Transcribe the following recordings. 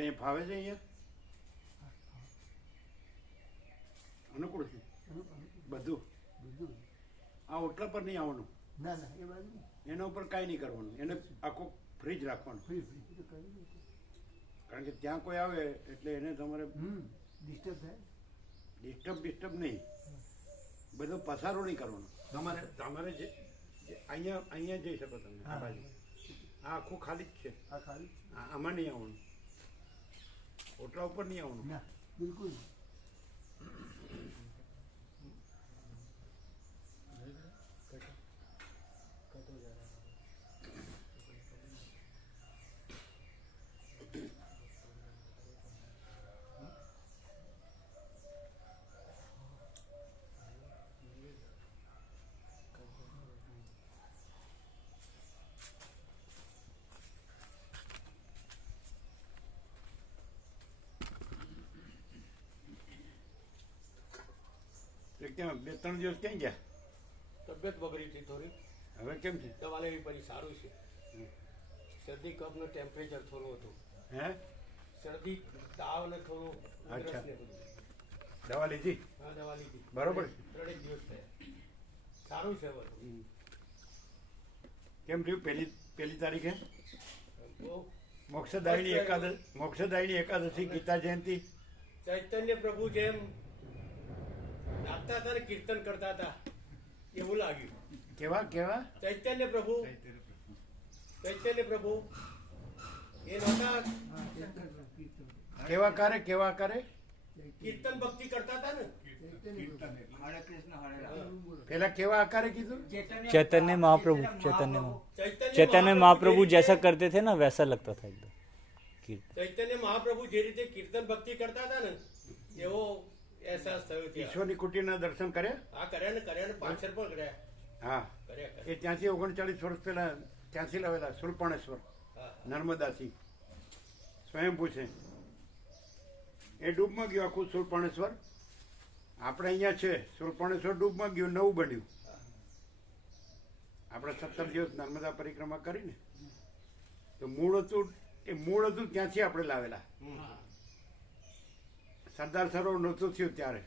એટલે એ ફાવે છે અહીંયા અનુકૂળ છે બધું. આ ઓટલા પર નહીં આવવાનું, ના ના એ બાજુ એના ઉપર કાંઈ નહીં કરવાનું, એને આખું ફ્રીજ રાખવાનું. કારણ કે ત્યાં કોઈ આવે એટલે એને તમારે ડિસ્ટર્બ થાય. ડિસ્ટર્બ નહીં, બધો પસારો નહીં કરવાનો. તમારે તમારે જે અહીંયા જઈ શકો તમે. આ બાજુ આ આખું ખાલી જ છે. આ ખાલી આમાં નહીં આવવાનું, ઓટલા ઉપર નહીં આવવાનું. ના બિલકુલ. ક્યાં 2-3 દિવસ ક્યાં ગયા? તબિયત બગડી હતી થોડી, હવે કેમ છે? દવા લેવી પડી, સારું છે. શરદી કફનું ટેમ્પરેચર થોડું હતું. હે શરદી તાવ ને થોડું અચ્છા. ઉધરસ ને બધું. દવા લીધી? હા દવા લીધી. બરોબર. 3 દિવસ થયા, સારું છે હવે. કેમ થયું પહેલી તારીખે? બહુ મોક્ષદાયિની એકાદશી, ગીતા જયંતિ. ચૈતન્ય પ્રભુ જેમ નાચતા હતા ને કીર્તન કરતા હતા એવું લાગ્યું. કેવા ચૈતન્ય પ્રભુ એ નહોતા કેવા કરે કીર્તન ભક્તિ કરતા હતા ને. પેલા કેવા આકારે કીધું? चैतन्य महाप्रभु जैसा करते थे ना वैसा लगता था एकदम. ચૈતન્ય મહાપ્રભુ જે રીતે કીર્તન ભક્તિ કરતા હતા ને એવો અહેસાસ થયો છે. ઈશ્વરની કુટીરના દર્શન કર્યા? હા કર્યા ને પાછળ પણ કર્યા. હા, એ ત્યાંથી 39 વર્ષ પહેલા ત્યાંથી લાવેલા સુલપાણેશ્વર, નર્મદાથી સ્વયંભૂ છે. એ ડૂબમાં ગયું આખું સુલપાણેશ્વર. આપણે અહીંયા છે સુલપાણેશ્વર ડૂબમાં ગયું, નવું બન્યું. આપણે 17 દિવસ નર્મદા પરિક્રમા કરીને તો મૂળ હતું ત્યાંથી આપણે લાવેલા. સરદાર સરોવર નહોતું થયું ત્યારે.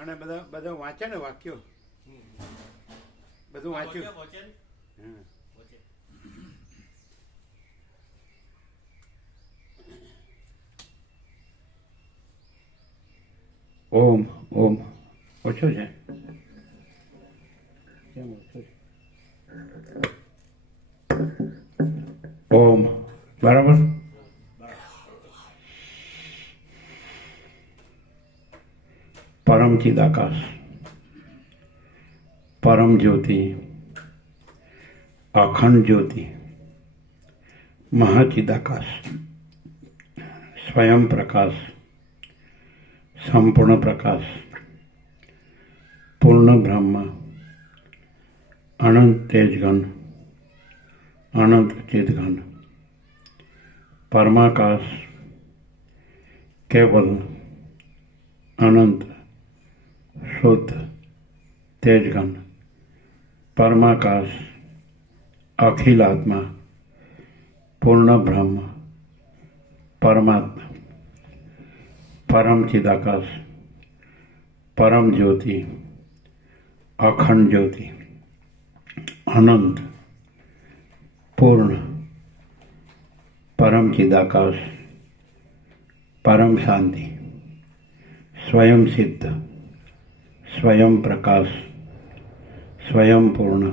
અને બધા વાંચ્યા ને વાક્યો, બધું વાંચ્યું. ઓમ ઓછો છે, કેમ ઓછો છે? ઓમ બરાબર. परम चिदाकाश, परम ज्योति, अखंड ज्योति, महाचिदाकाश, स्वयं प्रकाश, संपूर्ण प्रकाश, पूर्ण ब्रह्म, अनंत तेजघन, अनंत चिदघन, परमाकाश, केवल अनंत शुद्ध तेजघन, परमाकाश, अखिल आत्मा, पूर्ण ब्रह्म, परमात्मा, परम चिदाकाश, परम ज्योति, अखंड ज्योति, अनंत पूर्ण परम चिदाकाश, परम शांति, स्वयं सिद्ध, स्वयं प्रकाश, स्वयं पूर्ण,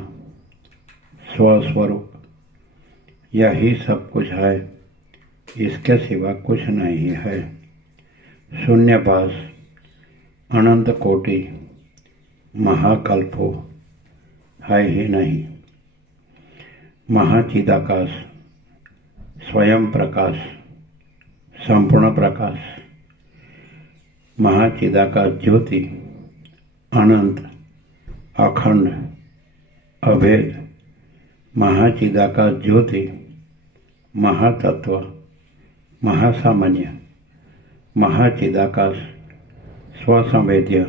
स्वस्वरूप, यही सब कुछ है, इसके सिवा कुछ नहीं है. शून्यभास, अनंत कोटि, महाकल्पो है ही नहीं. महाचिदाकाश, स्वयं प्रकाश, संपूर्ण प्रकाश, महाचिदाकाश ज्योति, अनंत, अखंड, अभेद, महाचिदाकाश ज्योति, महातत्व, महासामान्य, महाचिदाकाश, स्वसंवेद्य,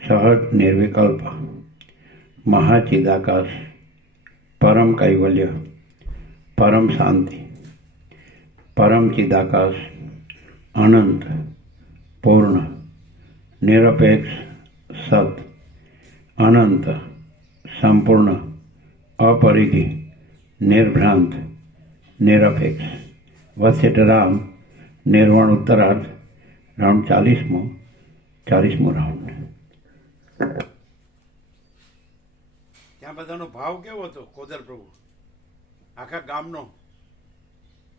सहज निर्विकल्प, महाचिदाकाश, परम कैवल्य, પરમ શાંતિ, પરમ ચિદાકાશ, અનંત, પૂર્ણ, નિરપેક્ષ, સત, અનંત, સંપૂર્ણ, અપરિધિ, નિર્ભ્રાંત, નિરપેક્ષ, વસિષ્ઠ રામ, નિર્વાણ ઉત્તરાર્ધ, રાઉન્ડ 40મો રાઉન્ડ. ત્યાં બધાનો ભાવ કેવો હતો? કોદર પ્રભુ આખા ગામનો,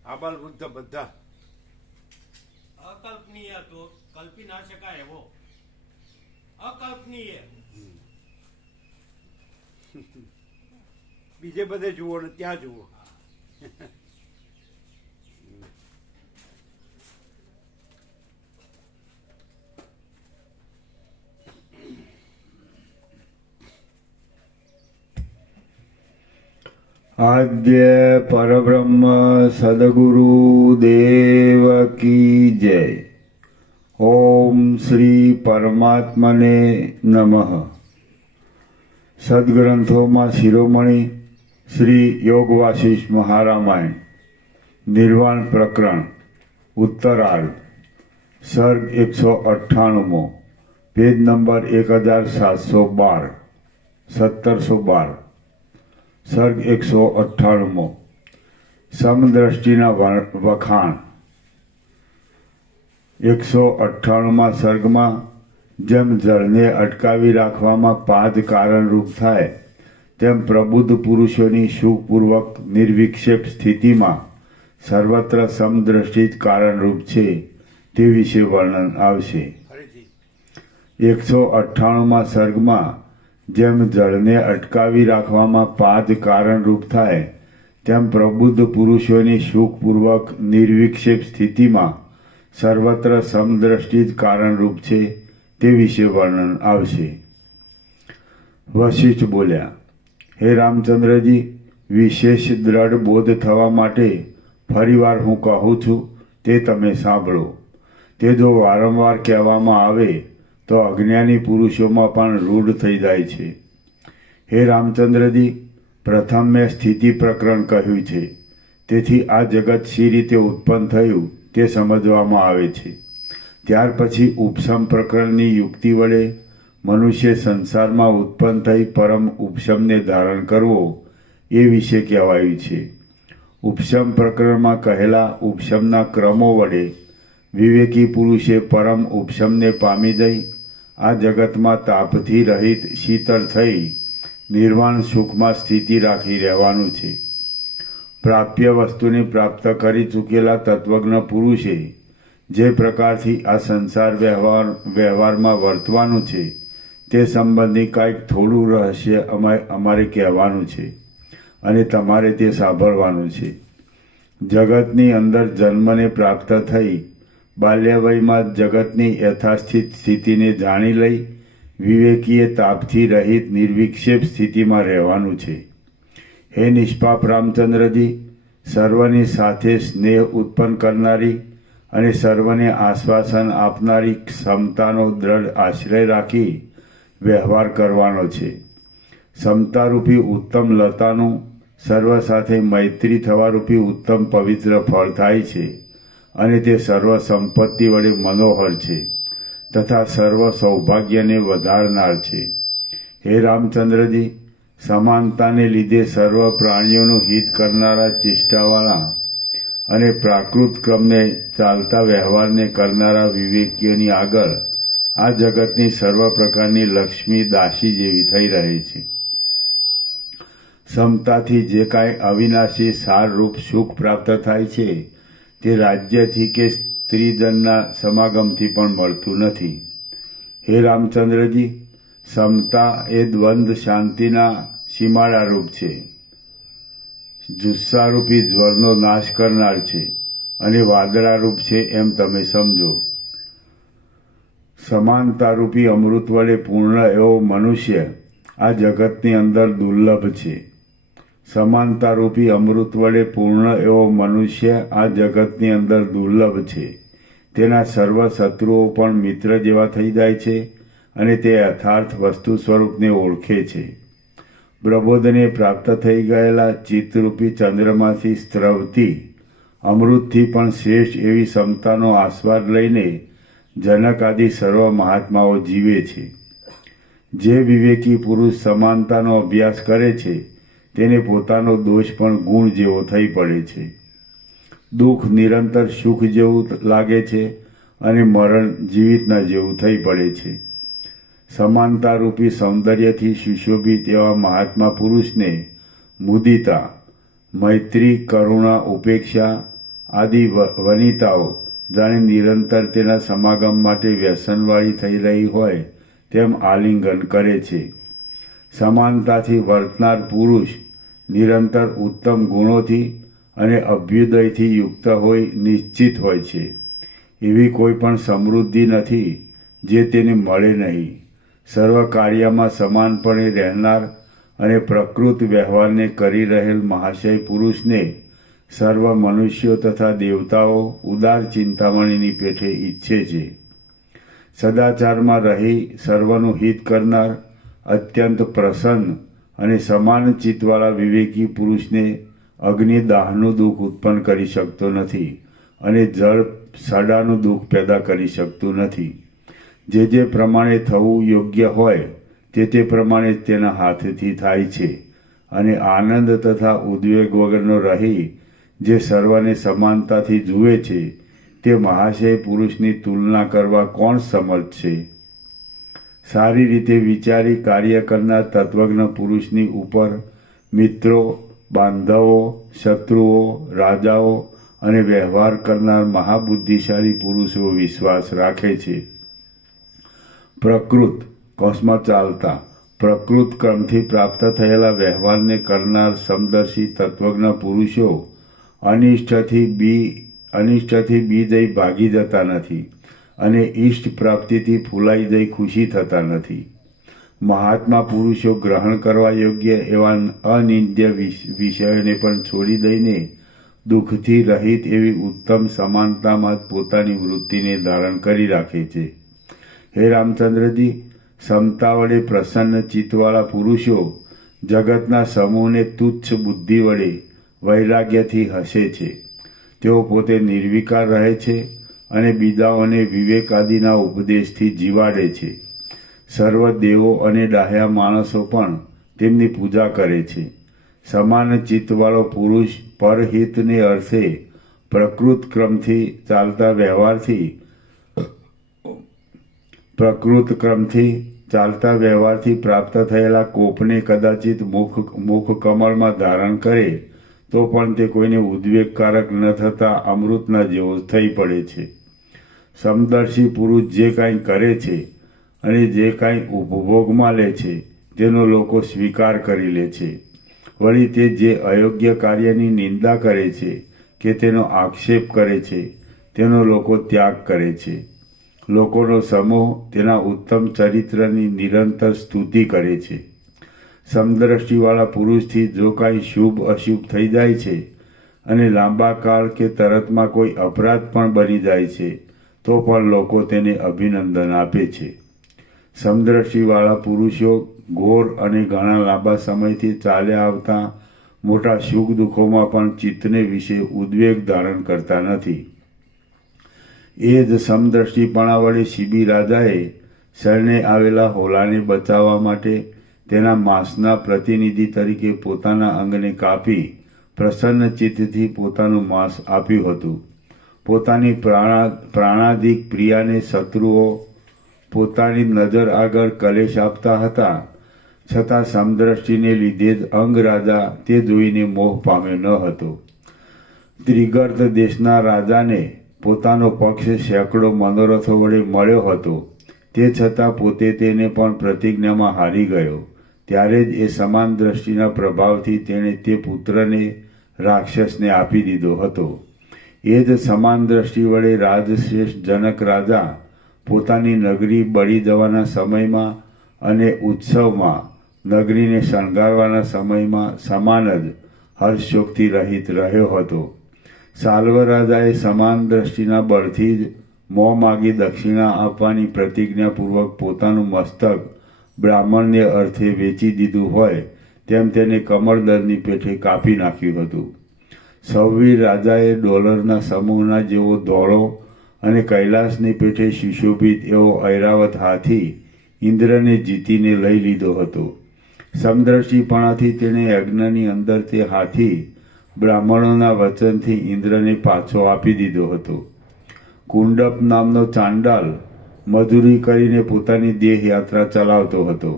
આબાલ વૃદ્ધ બધા. અકલ્પનીય તો કલ્પી ના શકાય એવો, અકલ્પનીય. બીજે બધે જુઓ ને ત્યાં જુઓ. આદ્ય પરબ્રહ્મ સદગુરુ દેવ કી જય. ઓમ શ્રી પરમાત્મને નમઃ. સદગ્રંથોમાં શિરોમણી શ્રી યોગ વાસિષ્ઠ મહારામાયણ, નિર્વાણ પ્રકરણ, ઉત્તરાર્ધ, સર્ગ 198મો, પેજ નંબર 1712, 1712. સર્ગ 198મો, સમદ્રષ્ટિના વખાણ. 198મા સર્ગમાં જેમ જળને અટકાવી રાખવામાં પાદ કારણરૂપ થાય, તેમ પ્રબુદ્ધ પુરુષોની સુખપૂર્વક નિર્વિક્ષેપ સ્થિતિમાં સર્વત્ર સમદ્રષ્ટિ જ કારણરૂપ છે તે વિશે વર્ણન આવશે. 198મા સર્ગમાં જેમ જળને અટકાવી રાખવામાં પાદ કારણરૂપ થાય, તેમ પ્રબુદ્ધ પુરુષોની સુખપૂર્વક નિર્વિક્ષેપ સ્થિતિમાં સર્વત્ર સમદ્રષ્ટિ જ કારણરૂપ છે તે વિશે વર્ણન આવશે. વશિષ્ઠ બોલ્યા, હે રામચંદ્રજી, વિશેષ દ્રઢ બોધ થવા માટે ફરીવાર હું કહું છું તે તમે સાંભળો. તે જો વારંવાર કહેવામાં આવે તો અજ્ઞાની પુરુષોમાં પણ રૂઢ થઈ જાય છે. હે રામચંદ્રજી, પ્રથમ મેં સ્થિતિ પ્રકરણ કહ્યું છે, તેથી આ જગત શી રીતે ઉત્પન્ન થયું તે સમજવામાં આવે છે. ત્યાર પછી ઉપશમ પ્રકરણની યુક્તિ વડે મનુષ્ય સંસારમાં ઉત્પન્ન થઈ પરમ ઉપશમને ધારણ કરવો એ વિશે કહેવાયું છે. ઉપશમ પ્રકરણમાં કહેલા ઉપશમના ક્રમો વડે વિવેકી પુરુષે પરમ ઉપશમને પામી દઈ આ જગતમાં તાપથી રહિત શીતળ થઈ નિર્વાણ સુખમાં સ્થિતિ રાખી રહેવાનું છે. પ્રાપ્ય વસ્તુને પ્રાપ્ત કરી ચૂકેલા તત્વજ્ઞ પુરુષે જે પ્રકારથી આ સંસાર વ્યવહારમાં વર્તવાનું છે તે સંબંધી કાંઈક થોડું રહસ્ય અમારે કહેવાનું છે અને તમારે તે સાંભળવાનું છે. જગતની અંદર જન્મને પ્રાપ્ત થઈ બાલ્યવયમાં જગતની યથાસ્થિત સ્થિતિને જાણી લઈ વિવેકીએ તાપથી રહિત નિર્વિક્ષેપ સ્થિતિમાં રહેવાનું છે. હે નિષ્પાપ રામચંદ્રજી, સર્વની સાથે સ્નેહ ઉત્પન્ન કરનારી અને સર્વને આશ્વાસન આપનારી ક્ષમતાનો દ્રઢ આશ્રય રાખી વ્યવહાર કરવાનો છે. ક્ષમતારૂપી ઉત્તમ લતાનું સર્વ સાથે મૈત્રી થવારૂપી ઉત્તમ પવિત્ર ફળ થાય છે અને તે સર્વ સંપત્તિ વડે મનોહર છે તથા સર્વ સૌભાગ્યને વધારનાર છે. હે રામચંદ્રજી, સમાનતાને લીધે સર્વ પ્રાણીઓનું હિત કરનારા ચેષ્ટાવાળા અને પ્રાકૃત ક્રમને ચાલતા વ્યવહારને કરનારા વિવેકીઓની આગળ આ જગતની સર્વ પ્રકારની લક્ષ્મી દાસી જેવી થઈ રહી છે. સમતાથી જે કાંઈ અવિનાશી સારરૂપ સુખ પ્રાપ્ત થાય છે તે રાજ્યથી કે સ્ત્રીજનના સમાગમથી પણ મળતું નથી. હે રામચંદ્રજી, સમતા એ દ્વંદ્વ શાંતિના સીમાડારૂપ છે, જુસ્સારૂપી જ્વરનો નાશ કરનાર છે અને વાદળારૂપ છે એમ તમે સમજો. સમાનતારૂપી અમૃત વડે પૂર્ણ એવો મનુષ્ય આ જગતની અંદર દુર્લભ છે. સમાનતારૂપી અમૃત વડે પૂર્ણ એવો મનુષ્ય આ જગતની અંદર દુર્લભ છે. તેના સર્વ શત્રુઓ પણ મિત્ર જેવા થઈ જાય છે અને તે યથાર્થ વસ્તુ સ્વરૂપને ઓળખે છે. પ્રબોધને પ્રાપ્ત થઈ ગયેલા ચિત્તરૂપી ચંદ્રમાંથી સ્ત્રવતી અમૃતથી પણ શ્રેષ્ઠ એવી ક્ષમતાનો આસ્વાદ લઈને જનક આદિ સર્વ મહાત્માઓ જીવે છે. જે વિવેકી પુરુષ સમાનતાનો અભ્યાસ કરે છે તેને પોતાનો દોષ પણ ગુણ જેવો થઈ પડે છે. દુઃખ નિરંતર સુખ જેવું લાગે છે અને મરણ જીવિતના જેવું થઈ પડે છે. સમાનતારૂપી સૌંદર્યથી સુશોભિત એવા મહાત્મા પુરુષને મુદિતા, મૈત્રી, કરુણા, ઉપેક્ષા આદિ વનિતાઓ જાણે નિરંતર તેના સમાગમ માટે વ્યસનવાળી થઈ રહી હોય તેમ આલિંગન કરે છે. સમાનતાથી વર્તનાર પુરુષ નિરંતર ઉત્તમ ગુણોથી અને અભ્યુદયથી યુક્ત હોય નિશ્ચિત હોય છે. એવી કોઈ પણ સમૃદ્ધિ નથી જે તેને મળે નહીં. સર્વ કાર્યમાં સમાનપણે રહેનાર અને પ્રકૃત વ્યવહારને કરી રહેલ મહાશય પુરુષને સર્વ મનુષ્યો તથા દેવતાઓ ઉદાર ચિંતામણીની પેઠે ઈચ્છે છે. સદાચારમાં રહી સર્વનું હિત કરનાર અત્યંત પ્રસન્ન અને સમાન ચિત્તવાળા વિવેકી પુરુષને અગ્નિદાહનું દુઃખ ઉત્પન્ન કરી શકતો નથી અને જળ સડાનું દુઃખ પેદા કરી શકતું નથી. જે પ્રમાણે થવું યોગ્ય હોય તે પ્રમાણે તેના હાથથી થાય છે અને આનંદ તથા ઉદ્વેગ વગરનો રહી જે સર્વને સમાનતાથી જુએ છે તે મહાશય પુરુષની તુલના કરવા કોણ સમર્થ છે? સારી રીતે વિચારી કાર્ય કરનાર તત્વજ્ઞ પુરુષની ઉપર મિત્રો, બાંધવો, શત્રુઓ, રાજાઓ અને વ્યવહાર કરનાર મહાબુદ્ધિશાળી પુરુષો વિશ્વાસ રાખે છે. પ્રકૃત કોષમાં ચાલતા પ્રકૃત ક્રમથી પ્રાપ્ત થયેલા વ્યવહારને કરનાર સમદર્શી તત્વજ્ઞ પુરુષો અનિષ્ટથી બી જઈ ભાગી જતા નથી અને ઈષ્ટ પ્રાપ્તિથી ફૂલાઈ જઈ ખુશી થતા નથી. મહાત્મા પુરુષો ગ્રહણ કરવા યોગ્ય એવા અનિંદ્ય વિષયોને પણ છોડી દઈને દુઃખથી રહિત એવી ઉત્તમ સમાનતામાં પોતાની વૃત્તિને ધારણ કરી રાખે છે. હે રામચંદ્રજી, સમતા વડે પ્રસન્ન ચિત્તવાળા પુરુષો જગતના સમૂહને તુચ્છ બુદ્ધિ વડે વૈરાગ્યથી હસે છે. તેઓ પોતે નિર્વિકાર રહે છે અને બીજાઓને વિવેક આદિના ઉપદેશથી જીવાડે છે. સર્વ દેવો અને ડાહ્યા માણસો પણ તેમની પૂજા કરે છે. સમાન ચિત્તવાળો પુરુષ પરહિતને અર્થે પ્રકૃત ક્રમથી ચાલતા વ્યવહારથી પ્રાપ્ત થયેલા કોપને કદાચિત મુખ કમળમાં ધારણ કરે તો પણ તે કોઈને ઉદ્વેગકારક ન થતા અમૃતના જેવો થઈ પડે છે. સમદર્શી પુરુષ જે કાંઈ કરે છે અને જે કાંઈ ઉપભોગમાં લે છે તેનો લોકો સ્વીકાર કરી લે છે. વળી તે જે અયોગ્ય કાર્યની નિંદા કરે છે કે તેનો આક્ષેપ કરે છે તેનો લોકો ત્યાગ કરે છે. લોકોનો સમૂહ તેના ઉત્તમ ચરિત્રની નિરંતર સ્તુતિ કરે છે. સમદ્રષ્ટિવાળા પુરુષથી જો કાંઈ શુભ અશુભ થઈ જાય છે અને લાંબા કાળ કે તરતમાં કોઈ અપરાધ પણ બની જાય છે તો પણ લોકો તેને અભિનંદન આપે છે. સમદ્રષ્ટિવાળા પુરુષો ઘોર અને ઘણા લાંબા સમયથી ચાલ્યા આવતા મોટા સુખ દુઃખોમાં પણ ચિત્તને વિશે ઉદ્વેગ ધારણ કરતા નથી. એ જ સમદ્રષ્ટિપણા વડે શિબી રાજાએ શરણે આવેલા હોલાને બચાવવા માટે તેના માંસના પ્રતિનિધિ તરીકે પોતાના અંગને કાપી પ્રસન્ન ચિત્તથી પોતાનું માંસ આપ્યું હતું. પોતાની પ્રાણાધિક પ્રિયાને શત્રુઓ પોતાની નજર આગળ કલેશ આપતા હતા, છતાં સમદ્રષ્ટિને લીધે જ અંગ રાજા તે જોઈને મોહ પામ્યો ન હતો. ત્રિગર્ત દેશના રાજાને પોતાનો પક્ષ સેંકડો મનોરથો વડે મળ્યો હતો, તે છતાં પોતે તેને પણ પ્રતિજ્ઞામાં હારી ગયો. ત્યારે જ એ સમાન દ્રષ્ટિના પ્રભાવથી તેણે તે પુત્રને રાક્ષસને આપી દીધો હતો. એ જ સમાન દ્રષ્ટિ વડે રાજશ્રેષ્ઠ જનક રાજા પોતાની નગરી બળી જવાના સમયમાં અને ઉત્સવમાં નગરીને શણગારવાના સમયમાં સમાન જ હર્ષશોકથી રહિત રહ્યો હતો. સાલ્વ રાજાએ સમાન દ્રષ્ટિના બળથી જ મોં માગી દક્ષિણા આપવાની પ્રતિજ્ઞાપૂર્વક પોતાનું મસ્તક બ્રાહ્મણને અર્થે વેચી દીધું હોય તેમ તેને કમળદળની પેઠે કાપી નાખ્યું હતું. સૌવીર રાજાએ ડોલરના સમૂહના જેવો ધોળો અને કૈલાસની પેઠે સુશોભિત એવો ઐરાવત હાથી ઇન્દ્રને જીતીને લઈ લીધો હતો. સમદ્રષ્ટિપણાથી તેણે યજ્ઞની અંદર તે હાથી બ્રાહ્મણોના વચનથી ઇન્દ્રને પાછો આપી દીધો હતો. કુંડપ નામનો ચાંડાલ મજૂરી કરીને પોતાની દેહ યાત્રા ચલાવતો હતો.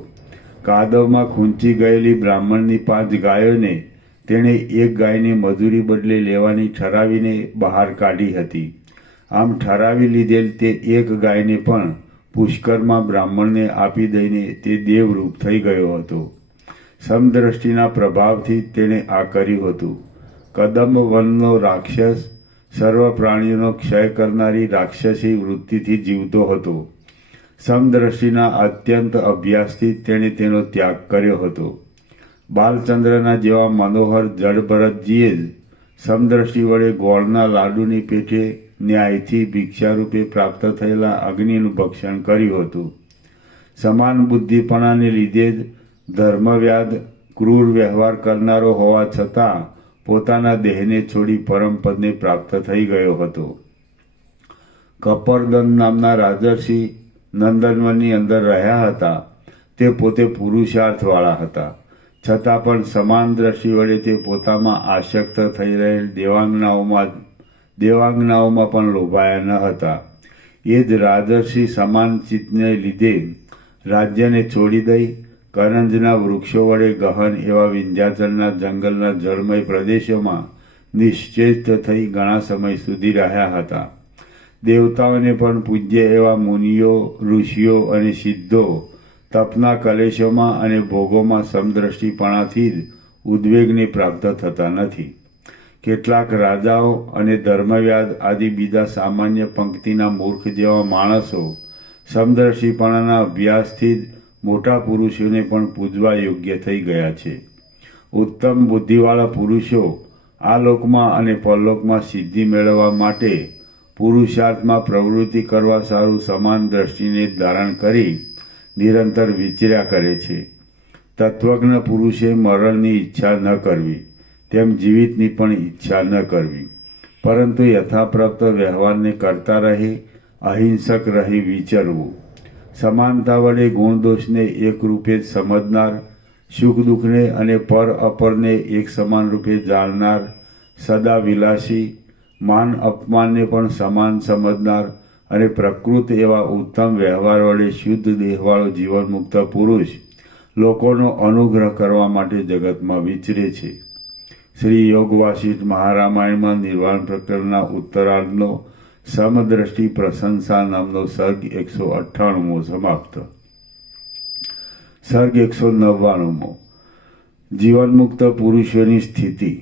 કાદવમાં ખૂંચી ગયેલી બ્રાહ્મણની 5 ગાયોને તેણે એક ગાયને મજૂરી બદલે લેવાની ઠરાવીને બહાર કાઢી હતી. આમ ઠરાવી લીધેલ તે એક ગાયને પણ પુષ્કરમાં બ્રાહ્મણને આપી દઈને તે દેવરૂપ થઈ ગયો હતો. સમદ્રષ્ટિના પ્રભાવથી તેણે આ કર્યું હતું. કદંબ વનનો રાક્ષસ સર્વ પ્રાણીઓનો ક્ષય કરનારી રાક્ષસી વૃત્તિથી જીવતો હતો. સમદ્રષ્ટિના અત્યંત અભ્યાસથી તેણે તેનો ત્યાગ કર્યો હતો. બાલચંદ્રના જેવા મનોહર જડભરતજીએ જ સમદ્રષ્ટિ વડે ગોળના લાડુની પેઠે ન્યાયથી ભિક્ષારૂપે પ્રાપ્ત થયેલા અગ્નિનું ભક્ષણ કર્યું હતું. સમાન બુદ્ધિપણાને લીધે જ ધર્મવ્યાદ ક્રૂર વ્યવહાર કરનારો હોવા છતાં પોતાના દેહને છોડી પરમપદને પ્રાપ્ત થઈ ગયો હતો. કપરદન નામના રાજર્ષિ નંદનવનની અંદર રહ્યા હતા. તે પોતે પુરુષાર્થવાળા હતા, છતાં પણ સમાન દ્રષ્ટિ વડે તે પોતામાં આસક્ત થઈ રહેલ દેવાંગનાઓમાં પણ લોભાયા ન હતા. એ જ રાજર્ષિ સમાન ચિત્તને લીધે રાજ્યને છોડી દઈ કરંજના વૃક્ષો વડે ગહન એવા વિંધ્યાચલના જંગલના જળમય પ્રદેશોમાં નિશ્ચેષ્ટ થઈ ઘણા સમય સુધી રહ્યા હતા. દેવતાઓને પણ પૂજ્ય એવા મુનિઓ, ઋષિઓ અને સિદ્ધો તપના કલેશોમાં અને ભોગોમાં સમદ્રષ્ટિપણાથી જ ઉદ્વેગને પ્રાપ્ત થતા નથી. કેટલાક રાજાઓ અને ધર્મવ્યાદ આદિ બીજા સામાન્ય પંક્તિના મૂર્ખ જેવા માણસો સમદ્રષ્ટિપણાના અભ્યાસથી જ મોટા પુરુષોને પણ પૂજવા યોગ્ય થઈ ગયા છે. ઉત્તમ બુદ્ધિવાળા પુરુષો આ લોકમાં અને પરલોકમાં સિદ્ધિ મેળવવા માટે પુરુષાર્થમાં પ્રવૃત્તિ કરવા સારું સમાન દ્રષ્ટિને ધારણ કરી નિરંતર વિચર્યા કરે છે. તત્વજ્ઞ પુરુષે મરણની ઈચ્છા ન કરવી, તેમ જીવિતની પણ ઈચ્છા ન કરવી, પરંતુ યથાપ્રાપ્ત વ્યવહારને કરતા રહી અહિંસક રહી વિચરવું. સમાનતા વડે ગુણ દોષને એક રૂપે જ સમજનાર, સુખ દુઃખને અને પર અપરને એક સમાન રૂપે જાણનાર, સદા વિલાસી, માન અપમાનને પણ સમાન સમજનાર અને પ્રકૃત એવા ઉત્તમ વ્યવહાર વડે શુદ્ધ દેહવાળો જીવનમુક્ત પુરુષ લોકોનો અનુગ્રહ કરવા માટે જગતમાં વિચરે છે. શ્રી યોગ વાસિષ્ઠ મહારામાયણમાં નિર્વાણ પ્રકરણના ઉત્તરાર્ધનો સમદ્રષ્ટિ પ્રશંસા નામનો સર્ગ 198મો સમાપ્ત. સર્ગ 199મો જીવનમુક્ત પુરુષોની સ્થિતિ.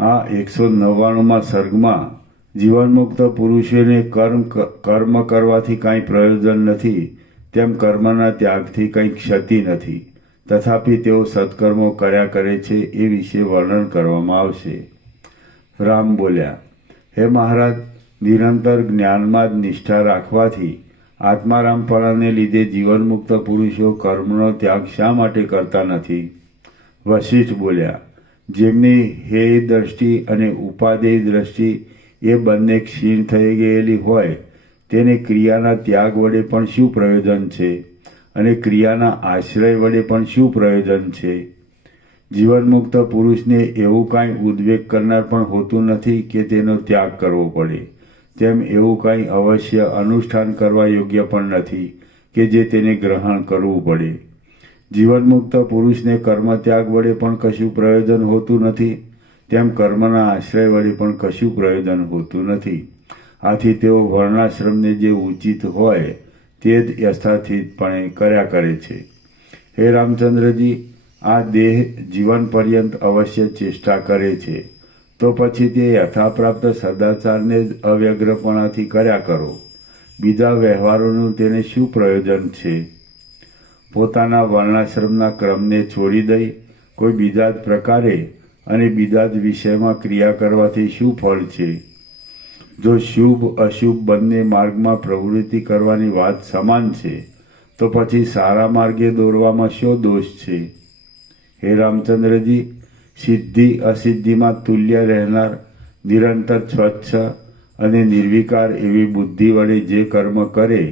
આ 199મા સર્ગમાં જીવનમુક્ત પુરુષોને કર્મ કરવાથી કાંઈ પ્રયોજન નથી, તેમ કર્મના ત્યાગથી કંઈ ક્ષતિ નથી, તથાપિ તેઓ સત્કર્મો કર્યા કરે છે એ વિશે વર્ણન કરવામાં આવશે. રામ બોલ્યા, હે મહારાજ, નિરંતર જ્ઞાનમાં જ નિષ્ઠા રાખવાથી આત્મારામપણાને લીધે જીવનમુક્ત પુરુષો કર્મનો ત્યાગ શા માટે કરતા નથી? વશિષ્ઠ બોલ્યા, જેમની હેય દ્રષ્ટિ અને ઉપાદેય દ્રષ્ટિ એ બંને ક્ષીણ થઈ ગયેલી હોય તેને ક્રિયાના ત્યાગ વડે પણ શું પ્રયોજન છે અને ક્રિયાના આશ્રય વડે પણ શું પ્રયોજન છે? જીવનમુક્ત પુરુષને એવું કાંઈ ઉદ્વેગ કરનાર પણ હોતું નથી કે તેનો ત્યાગ કરવો પડે, તેમ એવું કાંઈ અવશ્ય અનુષ્ઠાન કરવા યોગ્ય પણ નથી કે જે તેને ગ્રહણ કરવું પડે. જીવનમુક્ત પુરુષને કર્મત્યાગ વડે પણ કશું પ્રયોજન હોતું નથી, તેમ કર્મના આશ્રય વડે પણ કશું પ્રયોજન હોતું નથી. આથી તેઓ વર્ણાશ્રમને જે ઉચિત હોય તે જ યથાસ્થિતપણે કર્યા કરે છે. હે રામચંદ્રજી, આ દેહ જીવન પર્યંત અવશ્ય ચેષ્ટા કરે છે, તો પછી તે યથાપ્રાપ્ત સદાચારને જ અવ્યગ્રપણાથી કર્યા કરો. બીજા વ્યવહારોનું તેને શું પ્રયોજન છે? પોતાના વર્ણાશ્રમના ક્રમને છોડી દઈ કોઈ બીજા જ પ્રકારે અને બીજા જ વિષયમાં ક્રિયા કરવાથી શું ફળ છે? જો શુભ અશુભ બંને માર્ગમાં પ્રવૃત્તિ કરવાની વાત સમાન છે, તો પછી સારા માર્ગે દોરવામાં શો દોષ છે? હે રામચંદ્રજી, સિદ્ધિ અસિદ્ધિમાં તુલ્ય રહેનાર, નિરંતર સ્વચ્છ અને નિર્વિકાર એવી બુદ્ધિ વડે જે કર્મ કરે,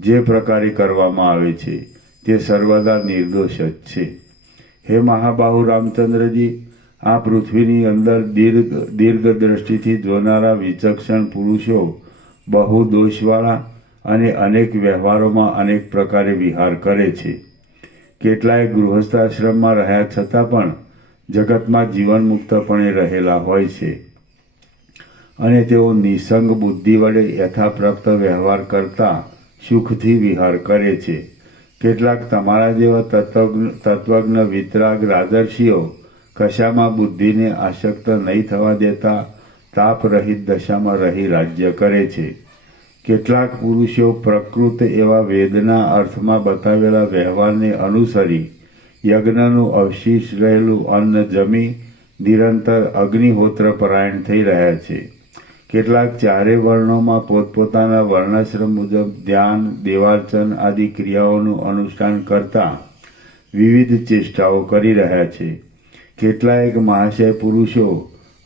જે પ્રકારે કરવામાં આવે છે તે સર્વદા નિર્દોષ જ છે. હે મહાબાહુ રામચંદ્રજી, આ પૃથ્વીની અંદર દીર્ઘ દ્રષ્ટિથી જોનારા વિચક્ષણ પુરુષો બહુ દોષવાળા અને અનેક વ્યવહારોમાં અનેક પ્રકારે વિહાર કરે છે. કેટલાય ગૃહસ્થાશ્રમમાં રહ્યા છતાં પણ જગતમાં જીવનમુક્તપણે રહેલા હોય છે અને તેઓ નિસંગ બુદ્ધિ વડે યથાપ્રાપ્ત વ્યવહાર કરતા સુખથી વિહાર કરે છે. કેટલાક તમારા જેવા તત્વજ્ઞ વિતરાગ રાજર્ષિઓ કશામાં બુદ્ધિને આસક્ત નહીં થવા દેતા તાપ રહિત દશામાં રહી રાજ્ય કરે છે. કેટલાક પુરુષો પ્રકૃત એવા વેદના અર્થમાં બતાવેલા વ્યવહારને અનુસરી યજ્ઞનું અવશેષ રહેલું અન્ન જમી નિરંતર અગ્નિહોત્ર પરાયણ થઈ રહ્યા છે. કેટલાક ચારે વર્ણોમાં પોતપોતાના વર્ણાશ્રમ મુજબ ધ્યાન, દેવાર્ચન આદિ ક્રિયાઓનું અનુષ્ઠાન કરતા વિવિધ ચેષ્ટાઓ કરી રહ્યા છે. કેટલાયક મહાશય પુરુષો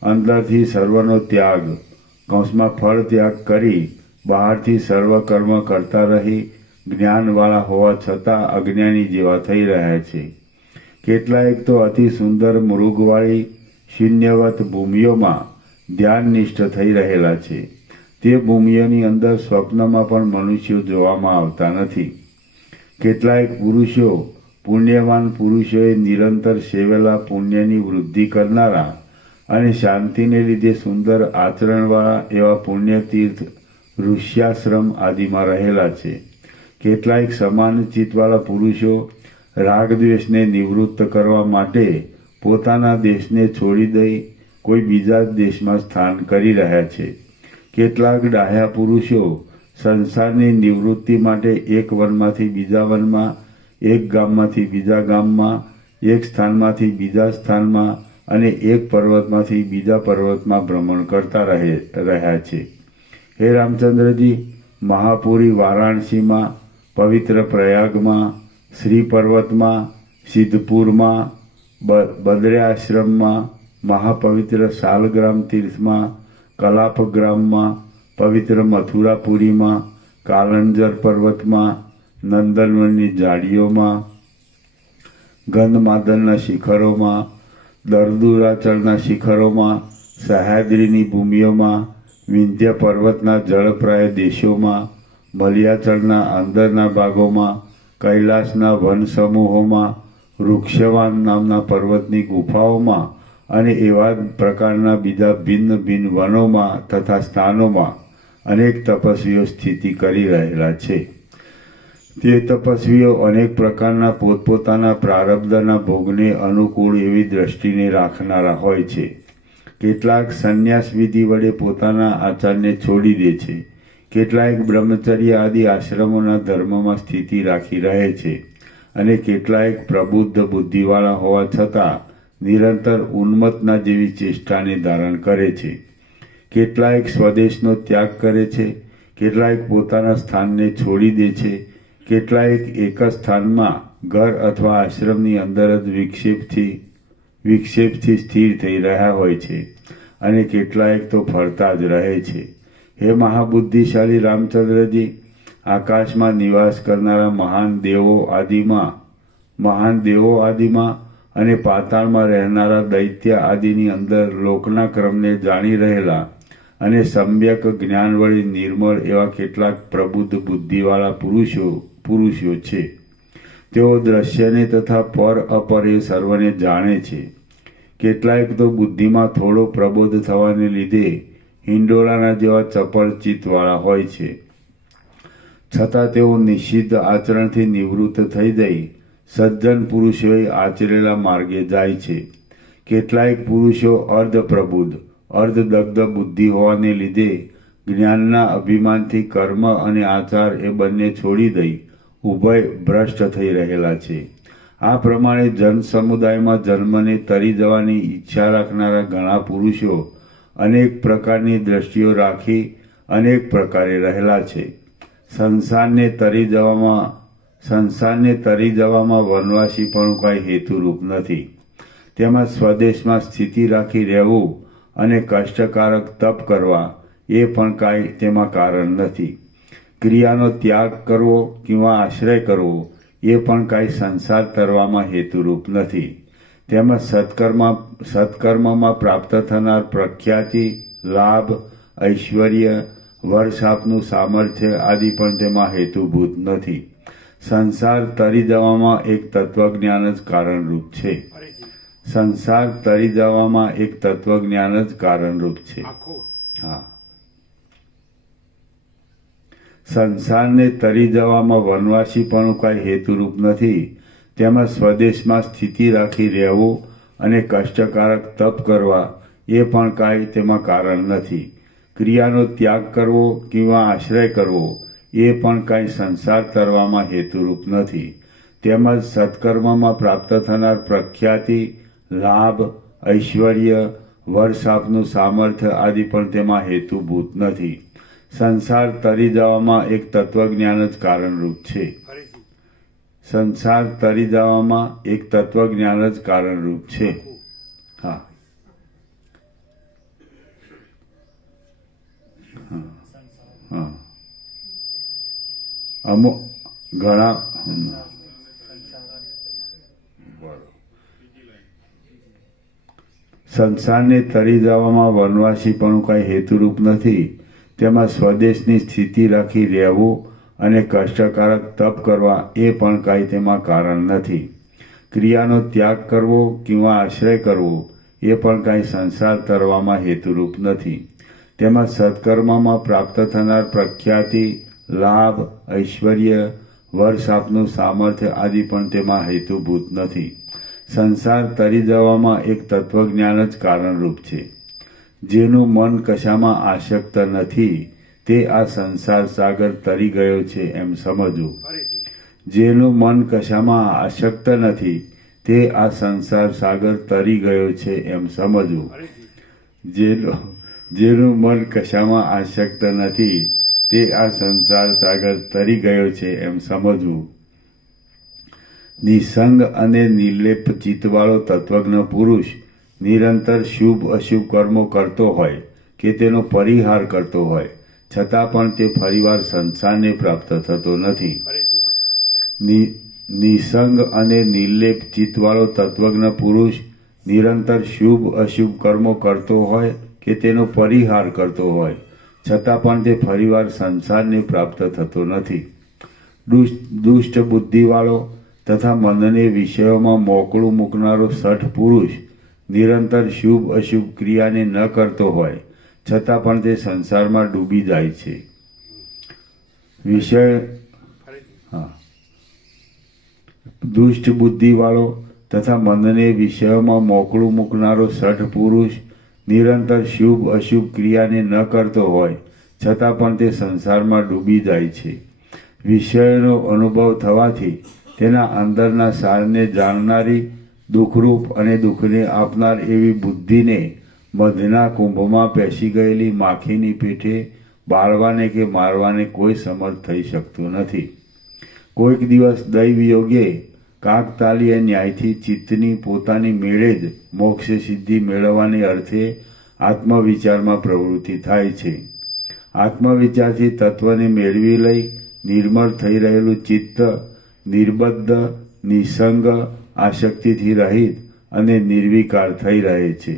અંદરથી સર્વનો ત્યાગ કૌંસમાં ફળ ત્યાગ કરી બહારથી સર્વ કર્મ કરતા રહી જ્ઞાનવાળા હોવા છતાં અજ્ઞાની જેવા થઈ રહ્યા છે. કેટલાયક તો અતિ સુંદર મૃગવાળી શૂન્યવત ભૂમિઓમાં ધ્યાનનિષ્ઠ થઈ રહેલા છે. તે ભૂમિઓની અંદર સ્વપ્નમાં પણ મનુષ્યો જોવામાં આવતા નથી. કેટલાયક પુરુષો પુણ્યવાન પુરુષોએ નિરંતર સેવેલા પુણ્યની વૃદ્ધિ કરનારા અને શાંતિને લીધે સુંદર આચરણવાળા એવા પુણ્યતીર્થ ઋષ્યાશ્રમ આદિમાં રહેલા છે. કેટલાયક સમાન ચિત્તવાળા પુરુષો રાગદ્વેષને નિવૃત્ત કરવા માટે પોતાના દેશને છોડી દઈ કોઈ બીજા જ દેશમાં સ્થાન કરી રહ્યા છે. કેટલાક ડાહ્યા પુરુષો સંસારની નિવૃત્તિ માટે એક વનમાંથી બીજા વનમાં, એક ગામમાંથી બીજા ગામમાં, એક સ્થાનમાંથી બીજા સ્થાનમાં અને એક પર્વતમાંથી બીજા પર્વતમાં ભ્રમણ કરતા રહ્યા છે. હે રામચંદ્રજી, મહાપુરી વારાણસીમાં, પવિત્ર પ્રયાગમાં, શ્રી પર્વતમાં, સિદ્ધપુરમાં, બદ્ર્યાશ્રમમાં, મહાપવિત્ર શાલગ્રામ તીર્થમાં, કલાપગ્રામમાં, પવિત્ર મથુરાપુરીમાં, કાલંજર પર્વતમાં, નંદનવનની ઝાડીઓમાં, ગંધમાદનના શિખરોમાં, દરદુરાચળના શિખરોમાં, સહ્યાદ્રીની ભૂમિઓમાં, વિંધ્ય પર્વતના જળપ્રાય દેશોમાં, મલિયાચળના અંદરના ભાગોમાં, કૈલાસના વન સમૂહોમાં, વૃક્ષવાન નામના પર્વતની ગુફાઓમાં અને એવા પ્રકારના બીજા ભિન્ન ભિન્ન વનોમાં તથા સ્થાનોમાં અનેક તપસ્વીઓ સ્થિતિ કરી રહેલા છે. તે તપસ્વીઓ અનેક પ્રકારના પોતપોતાના પ્રારબ્ધના ભોગને અનુકૂળ એવી દ્રષ્ટિને રાખનારા હોય છે. કેટલાક સંન્યાસ વિધિ વડે પોતાના આચારને છોડી દે છે. કેટલાક બ્રહ્મચર્ય આદિ આશ્રમોના ધર્મમાં સ્થિતિ રાખી રહે છે અને કેટલાક પ્રબુદ્ધ બુદ્ધિવાળા હોવા છતાં નિરંતર ઉન્મત્તના જેવી ચેષ્ટાને ધારણ કરે છે. કેટલાક સ્વદેશનો ત્યાગ કરે છે, કેટલાક પોતાના સ્થાનને છોડી દે છે, કેટલાક એક જ સ્થાનમાં ઘર અથવા આશ્રમની અંદર જ વિક્ષેપથી સ્થિર થઈ રહ્યા હોય છે અને કેટલાક તો ફરતા જ રહે છે. હે મહાબુદ્ધિશાળી રામચંદ્રજી, આકાશમાં નિવાસ કરનારા મહાન દેવો આદિમાં અને પાતાળમાં રહેનારા દૈત્ય આદિની અંદર લોકના ક્રમને જાણી રહેલા અને સમ્યક જ્ઞાન વડે નિર્મળ એવા કેટલાક પ્રબુદ્ધ બુદ્ધિવાળા પુરુષો છે. તેઓ દ્રશ્યને તથા પર અપર એ સર્વને જાણે છે. કેટલાક તો બુદ્ધિમાં થોડો પ્રબોધ થવાને લીધે હિંડોળાના જેવા ચપળ ચિત્તવાળા હોય છે, છતાં તેઓ નિષિદ્ધ આચરણથી નિવૃત્ત થઈ જઈ સજ્જન પુરુષોએ આચરેલા માર્ગે જાય છે. કેટલાક પુરુષો અર્ધપ્રબુદ્ધ, અર્ધદગ્ધ બુદ્ધિ હોવાને લીધે જ્ઞાનના અભિમાનથી કર્મ અને આચાર એ બંને છોડી દઈ ઉભય ભ્રષ્ટ થઈ રહેલા છે. આ પ્રમાણે જન સમુદાયમાં જન્મને તરી જવાની ઈચ્છા રાખનારા ઘણા પુરુષો અનેક પ્રકારની દ્રષ્ટિઓ રાખી અનેક પ્રકારે રહેલા છે. સંસારને તરી જવામાં વનવાસી પણ કાંઈ હેતુરૂપ નથી. તેમાં સ્વદેશમાં સ્થિતિ રાખી રહેવું અને કષ્ટકારક તપ કરવા એ પણ કાંઈ તેમાં કારણ નથી. ક્રિયાનો ત્યાગ કરવો કિંવા આશ્રય કરવો એ પણ કાંઈ સંસાર તરવામાં હેતુરૂપ નથી. તેમજ સત્કર્મમાં પ્રાપ્ત થનાર પ્રખ્યાતિ, લાભ, ઐશ્વર્ય, વર્ષાપનું સામર્થ્ય આદિ પણ તેમાં હેતુભૂત નથી. સંસાર તરી જવામાં એક તત્વજ્ઞાન જ કારણરૂપ છે. ફરીથી સંસાર તરી જવામાં એક તત્વજ્ઞાન જ કારણરૂપ છે. આખું હા. સંસારને તરી જવામાં વનવાસી પણ કાંઈ હેતુરૂપ નથી. તેમાં સ્વદેશમાં સ્થિતિ રાખી રહેવું અને કષ્ટકારક તપ કરવા એ પણ કાંઈ તેમાં કારણ નથી. ક્રિયાનો ત્યાગ કરવો કિંવા આશ્રય કરવો એ પણ કાંઈ સંસાર તરવામાં હેતુરૂપ નથી. તેમજ સત્કર્મમાં પ્રાપ્ત થનાર પ્રખ્યાતિ, લાભ, ઐશ્વર્ય, વર્ષાપનું સામર્થ્ય આદિ પણ તેમાં હેતુભૂત નથી. સંસાર તરી જવામાં એક તત્વજ્ઞાન જ કારણરૂપ છે. ફરીથી સંસાર તરી જવામાં એક તત્વજ્ઞાન જ કારણરૂપ છે. હા. હા. અમુક ઘણા સંસારને તરી જવામાં વનવાસી પણ કાંઈ હેતુરૂપ નથી. તેમાં સ્વદેશની સ્થિતિ રાખી રહેવું અને કષ્ટકારક તપ કરવા એ પણ કાંઈ તેમાં કારણ નથી. ક્રિયાનો ત્યાગ કરવો કિંવા આશ્રય કરવો એ પણ કાંઈ સંસાર તરવામાં હેતુરૂપ નથી. તેમાં સત્કર્મમાં પ્રાપ્ત થનાર પ્રખ્યાતિ, લાભ, ઐશ્વર્ય, વર્ષાપનું સામર્થ્ય આદિ પણ તેમાં હેતુભૂત નથી. સંસાર તરી જવામાં એક તત્વજ્ઞાન જ કારણરૂપ છે. જેનું મન કશામાં આસક્ત નથી તે આ સંસાર સાગર તરી ગયો છે એમ સમજવું. ફરીથી જેનું મન કશામાં આસક્ત નથી તે આ સંસાર સાગર તરી ગયો છે એમ સમજવું. ફરીથી જેનું મન કશામાં આસક્ત નથી તે આ સંસાર સાગર તરી ગયો છે એમ સમજવું. નિસંગ અને નિર્લેપ ચિત્તવાળો તત્વજ્ઞ પુરુષ નિરંતર શુભ અશુભ કર્મો કરતો હોય કે તેનો પરિહાર કરતો હોય છતાં પણ તે ફરીવાર સંસારને પ્રાપ્ત થતો નથી. ફરીથી નિસંગ અને નિર્લેપ ચિત્તવાળો તત્વજ્ઞ પુરુષ નિરંતર શુભ અશુભ કર્મો કરતો હોય કે તેનો પરિહાર કરતો હોય છતાં પણ તે ફરીવાર સંસારને પ્રાપ્ત થતો નથી. દુષ્ટ બુદ્ધિવાળો તથા મનને વિષયોમાં મોકળું મૂકનારો શઠ પુરુષ નિરંતર શુભ અશુભ ક્રિયાને ન કરતો હોય છતાં પણ તે સંસારમાં ડૂબી જાય છે. વિષય હા. દુષ્ટ બુદ્ધિવાળો તથા મનને વિષયોમાં મોકળું મૂકનારો શઠ પુરુષ નિરંતર શુભ અશુભ ક્રિયાને ન કરતો હોય છતાં પણ તે સંસારમાં ડૂબી જાય છે. વિષયોનો અનુભવ થવાથી તેના અંદરના સારને જાણનારી દુઃખરૂપ અને દુઃખને આપનાર એવી બુદ્ધિને મધના કુંભમાં પેસી ગયેલી માખીની પીઠે બાળવાને કે મારવાને કોઈ સમર્થ થઈ શકતું નથી. કોઈક દિવસ દૈવયોગે કાકતાલીય ન્યાયથી ચિત્તની પોતાની મેળે જ મોક્ષ સિદ્ધિ મેળવવાને અર્થે આત્મવિચારમાં પ્રવૃત્તિ થાય છે. આત્મવિચારથી તત્વને મેળવી લઈ નિર્મળ થઈ રહેલું ચિત્ત નિર્બદ્ધ, નિસંગ, આસક્તિથી રહિત અને નિર્વિકાર થઈ રહે છે.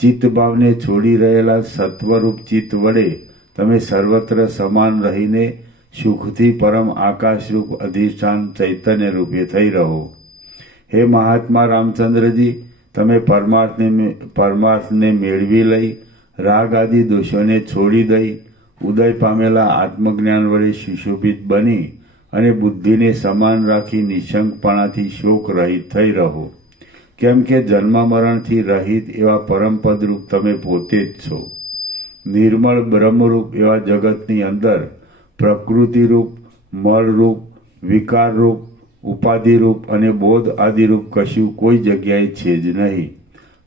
ચિત્તભાવને છોડી રહેલા સત્વરૂપ ચિત્ત વડે તમે સર્વત્ર સમાન રહીને સુખથી પરમ આકાશરૂપ અધિષ્ઠાન ચૈતન્ય રૂપે થઈ રહો. હે મહાત્મા રામચંદ્રજી, તમે પરમાર્થને મેળવી લઈ રાગ આદિ દોષોને છોડી દઈ ઉદય પામેલા આત્મજ્ઞાન વડે સુશોભિત બની અને બુદ્ધિને સમાન રાખી નિશંકપણાથી શોક રહિત થઈ રહો. કેમ કે જન્મ મરણથી રહિત એવા પરમપદરૂપ તમે પોતે જ છો. નિર્મળ બ્રહ્મરૂપ એવા જગતની અંદર પ્રકૃતિરૂપ, મળરૂપ, વિકારરૂપ, ઉપાધિરૂપ અને બોધ આદિરૂપ કશું કોઈ જગ્યાએ છે જ નહીં,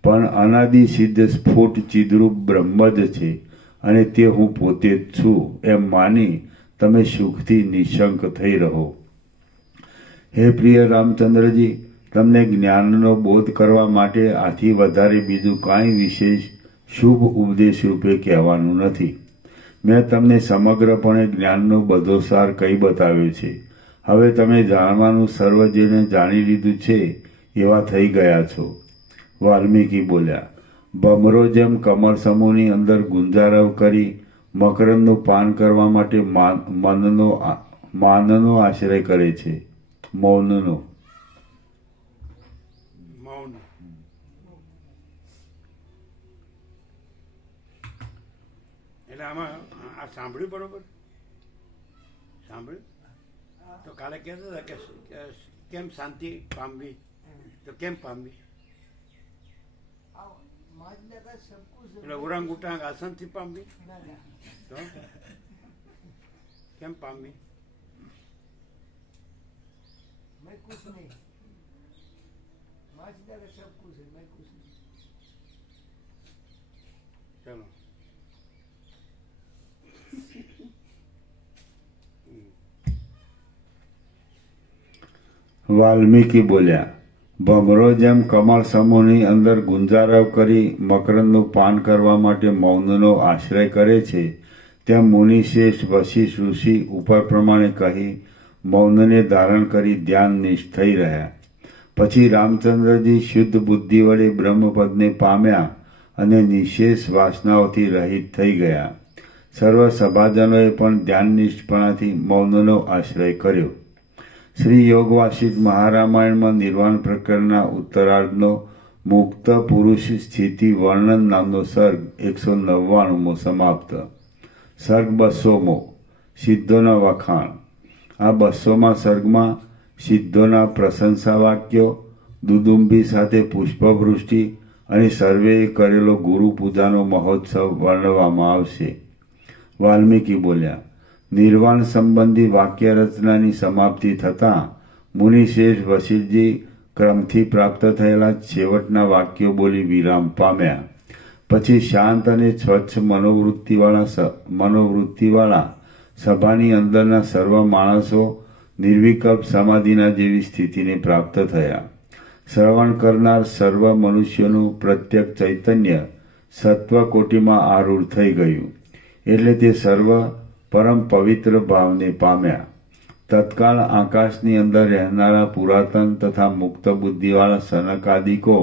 પણ અનાદિ સિદ્ધ સ્ફુટ ચિદરૂપ બ્રહ્મ જ છે અને તે હું પોતે જ છું એમ માની તમે સુખથી નિશંક થઈ રહો. હે પ્રિય રામચંદ્રજી, તમને જ્ઞાનનો બોધ કરવા માટે આથી વધારે બીજું કાંઈ વિશેષ શુભ ઉપદેશ રૂપે કહેવાનું નથી. મેં તમને સમગ્રપણે જ્ઞાનનો બધો સાર કહી બતાવ્યો છે. હવે તમે જાણવાનું સર્વ જેને જાણી લીધું છે એવા થઈ ગયા છો. વાલ્મીકી બોલ્યા, ભમરો જેમ કમળ સમૂહની અંદર ગુંજારવ કરી મકરંદનું પાન કરવા માટે માનનો આશ્રય કરે છે. મૌનનો. મૌન. એટલે આમાં આ સાંભળ્યું બરોબર? સાંભળ્યું? તો કાલે કહેતા હતા કે કેમ શાંતિ પામવી, તો કેમ પામવી? माजने का सब कुछ એટલે ઉરાંગ ઉટાંગ આસનથી પામવી, ना ना તો કેમ પામવી? मैं कुछ नहीं, माजने का सब कुछ है, मैं कुछ नहीं. ચલો. વાલ્મીકી બોલ્યા, ભમરો જેમ કમળ સમૂહની અંદર ગુંજારવ કરી મકરંદનું પાન કરવા માટે મૌનનો આશ્રય કરે છે, તેમ મુનિશ્રેષ્ઠ વશિષ્ઠ ઋષિ ઉપર પ્રમાણે કહી મૌનને ધારણ કરી ધ્યાનનિષ્ઠ થઈ રહ્યા. પછી રામચંદ્રજી શુદ્ધ બુદ્ધિ વડે બ્રહ્મપદને પામ્યા અને નિશેષ વાસનાઓથી રહિત થઈ ગયા. સર્વ સભાજનોએ પણ ધ્યાનનિષ્ઠપણાથી મૌનનો આશ્રય કર્યો. શ્રી યોગ વાસિષ્ઠ મહારામાયણમાં નિર્વાણ પ્રકરણના ઉત્તરાર્ધનો મુક્ત પુરુષ સ્થિતિ વર્ણન નામનો સર્ગ 199મો સમાપ્ત. સર્ગ 200મો સિદ્ધોના વખાણ. આ 200મા સર્ગમાં સિદ્ધોના પ્રશંસા વાક્યો, દુદુંબી સાથે પુષ્પવૃષ્ટિ અને સર્વેએ કરેલો ગુરુ પૂજાનો મહોત્સવ વર્ણવવામાં આવશે. વાલ્મીકી બોલ્યા, નિર્વાણ સંબંધી વાક્ય રચનાની સમાપ્તિ થતાં મુનિશ્રેષ્ઠ વશિષ્ઠજી ક્રમથી પ્રાપ્ત થયેલા છેવટના વાક્યો બોલી વિરામ પામ્યા. પછી શાંત અને સ્વચ્છ મનોવૃત્તિવાળા સભાની અંદરના સર્વ માણસો નિર્વિકલ્પ સમાધિના જેવી સ્થિતિને પ્રાપ્ત થયા. શ્રવણ કરનાર સર્વ મનુષ્યોનું પ્રત્યેક ચૈતન્ય સત્વકોટીમાં આરૂઢ થઈ ગયું, એટલે તે સર્વ પરમ પવિત્ર ભાવને પામ્યા. તત્કાળ આકાશની અંદર રહેનારા પુરાતન તથા મુક્ત બુદ્ધિવાળા સનકાદિકો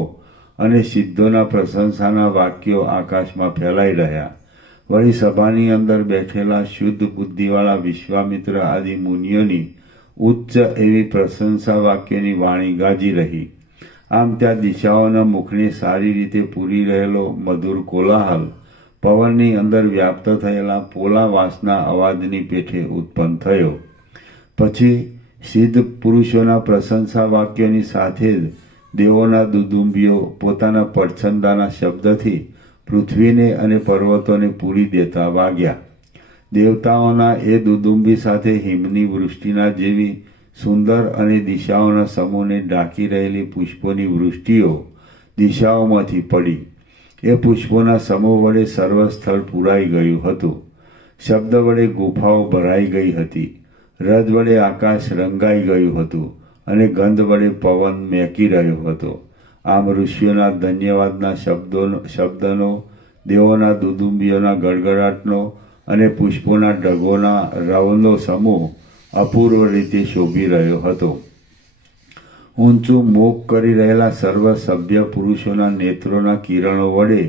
અને સિદ્ધોના પ્રશંસાના વાક્યો આકાશમાં ફેલાઈ રહ્યા. વળી સભાની અંદર બેઠેલા શુદ્ધ બુદ્ધિવાળા વિશ્વામિત્ર આદિ મુનિઓની ઉચ્ચ એવી પ્રશંસા વાક્યોની વાણી ગાજી રહી. આમ ત્યાં દિશાઓના મુખને સારી રીતે પૂરી રહેલો મધુર કોલાહલ પવનની અંદર વ્યાપ્ત થયેલા પોલા વાસના અવાજની પેઠે ઉત્પન્ન થયો. પછી સિદ્ધ પુરુષોના પ્રશંસા વાક્યોની સાથે જ દેવોના દુદુંબીઓ પોતાના પડછંદાના શબ્દથી પૃથ્વીને અને પર્વતોને પૂરી દેતા વાગ્યા. દેવતાઓના એ દુદુંબી સાથે હિમની વૃષ્ટિના જેવી સુંદર અને દિશાઓના સમૂહને ઢાંકી રહેલી પુષ્પોની વૃષ્ટિઓ દિશાઓમાંથી પડી. એ પુષ્પોના સમૂહ વડે સર્વ સ્થળ પૂરાઈ ગયું હતું. શબ્દ વડે ગુફાઓ ભરાઈ ગઈ હતી. રજ વડે આકાશ રંગાઈ ગયું હતું અને ગંધ વડે પવન મેકી રહ્યો હતો. આમ ઋષિઓના ધન્યવાદના શબ્દનો, દેવોના દુદુંબીઓના ગડગડાટનો અને પુષ્પોના ઢગોના રવનો સમૂહ અપૂર્વ રીતે શોભી રહ્યો હતો. ઊંચું મુખ કરી રહેલા સર્વ સભ્ય પુરુષોના નેત્રોના કિરણો વડે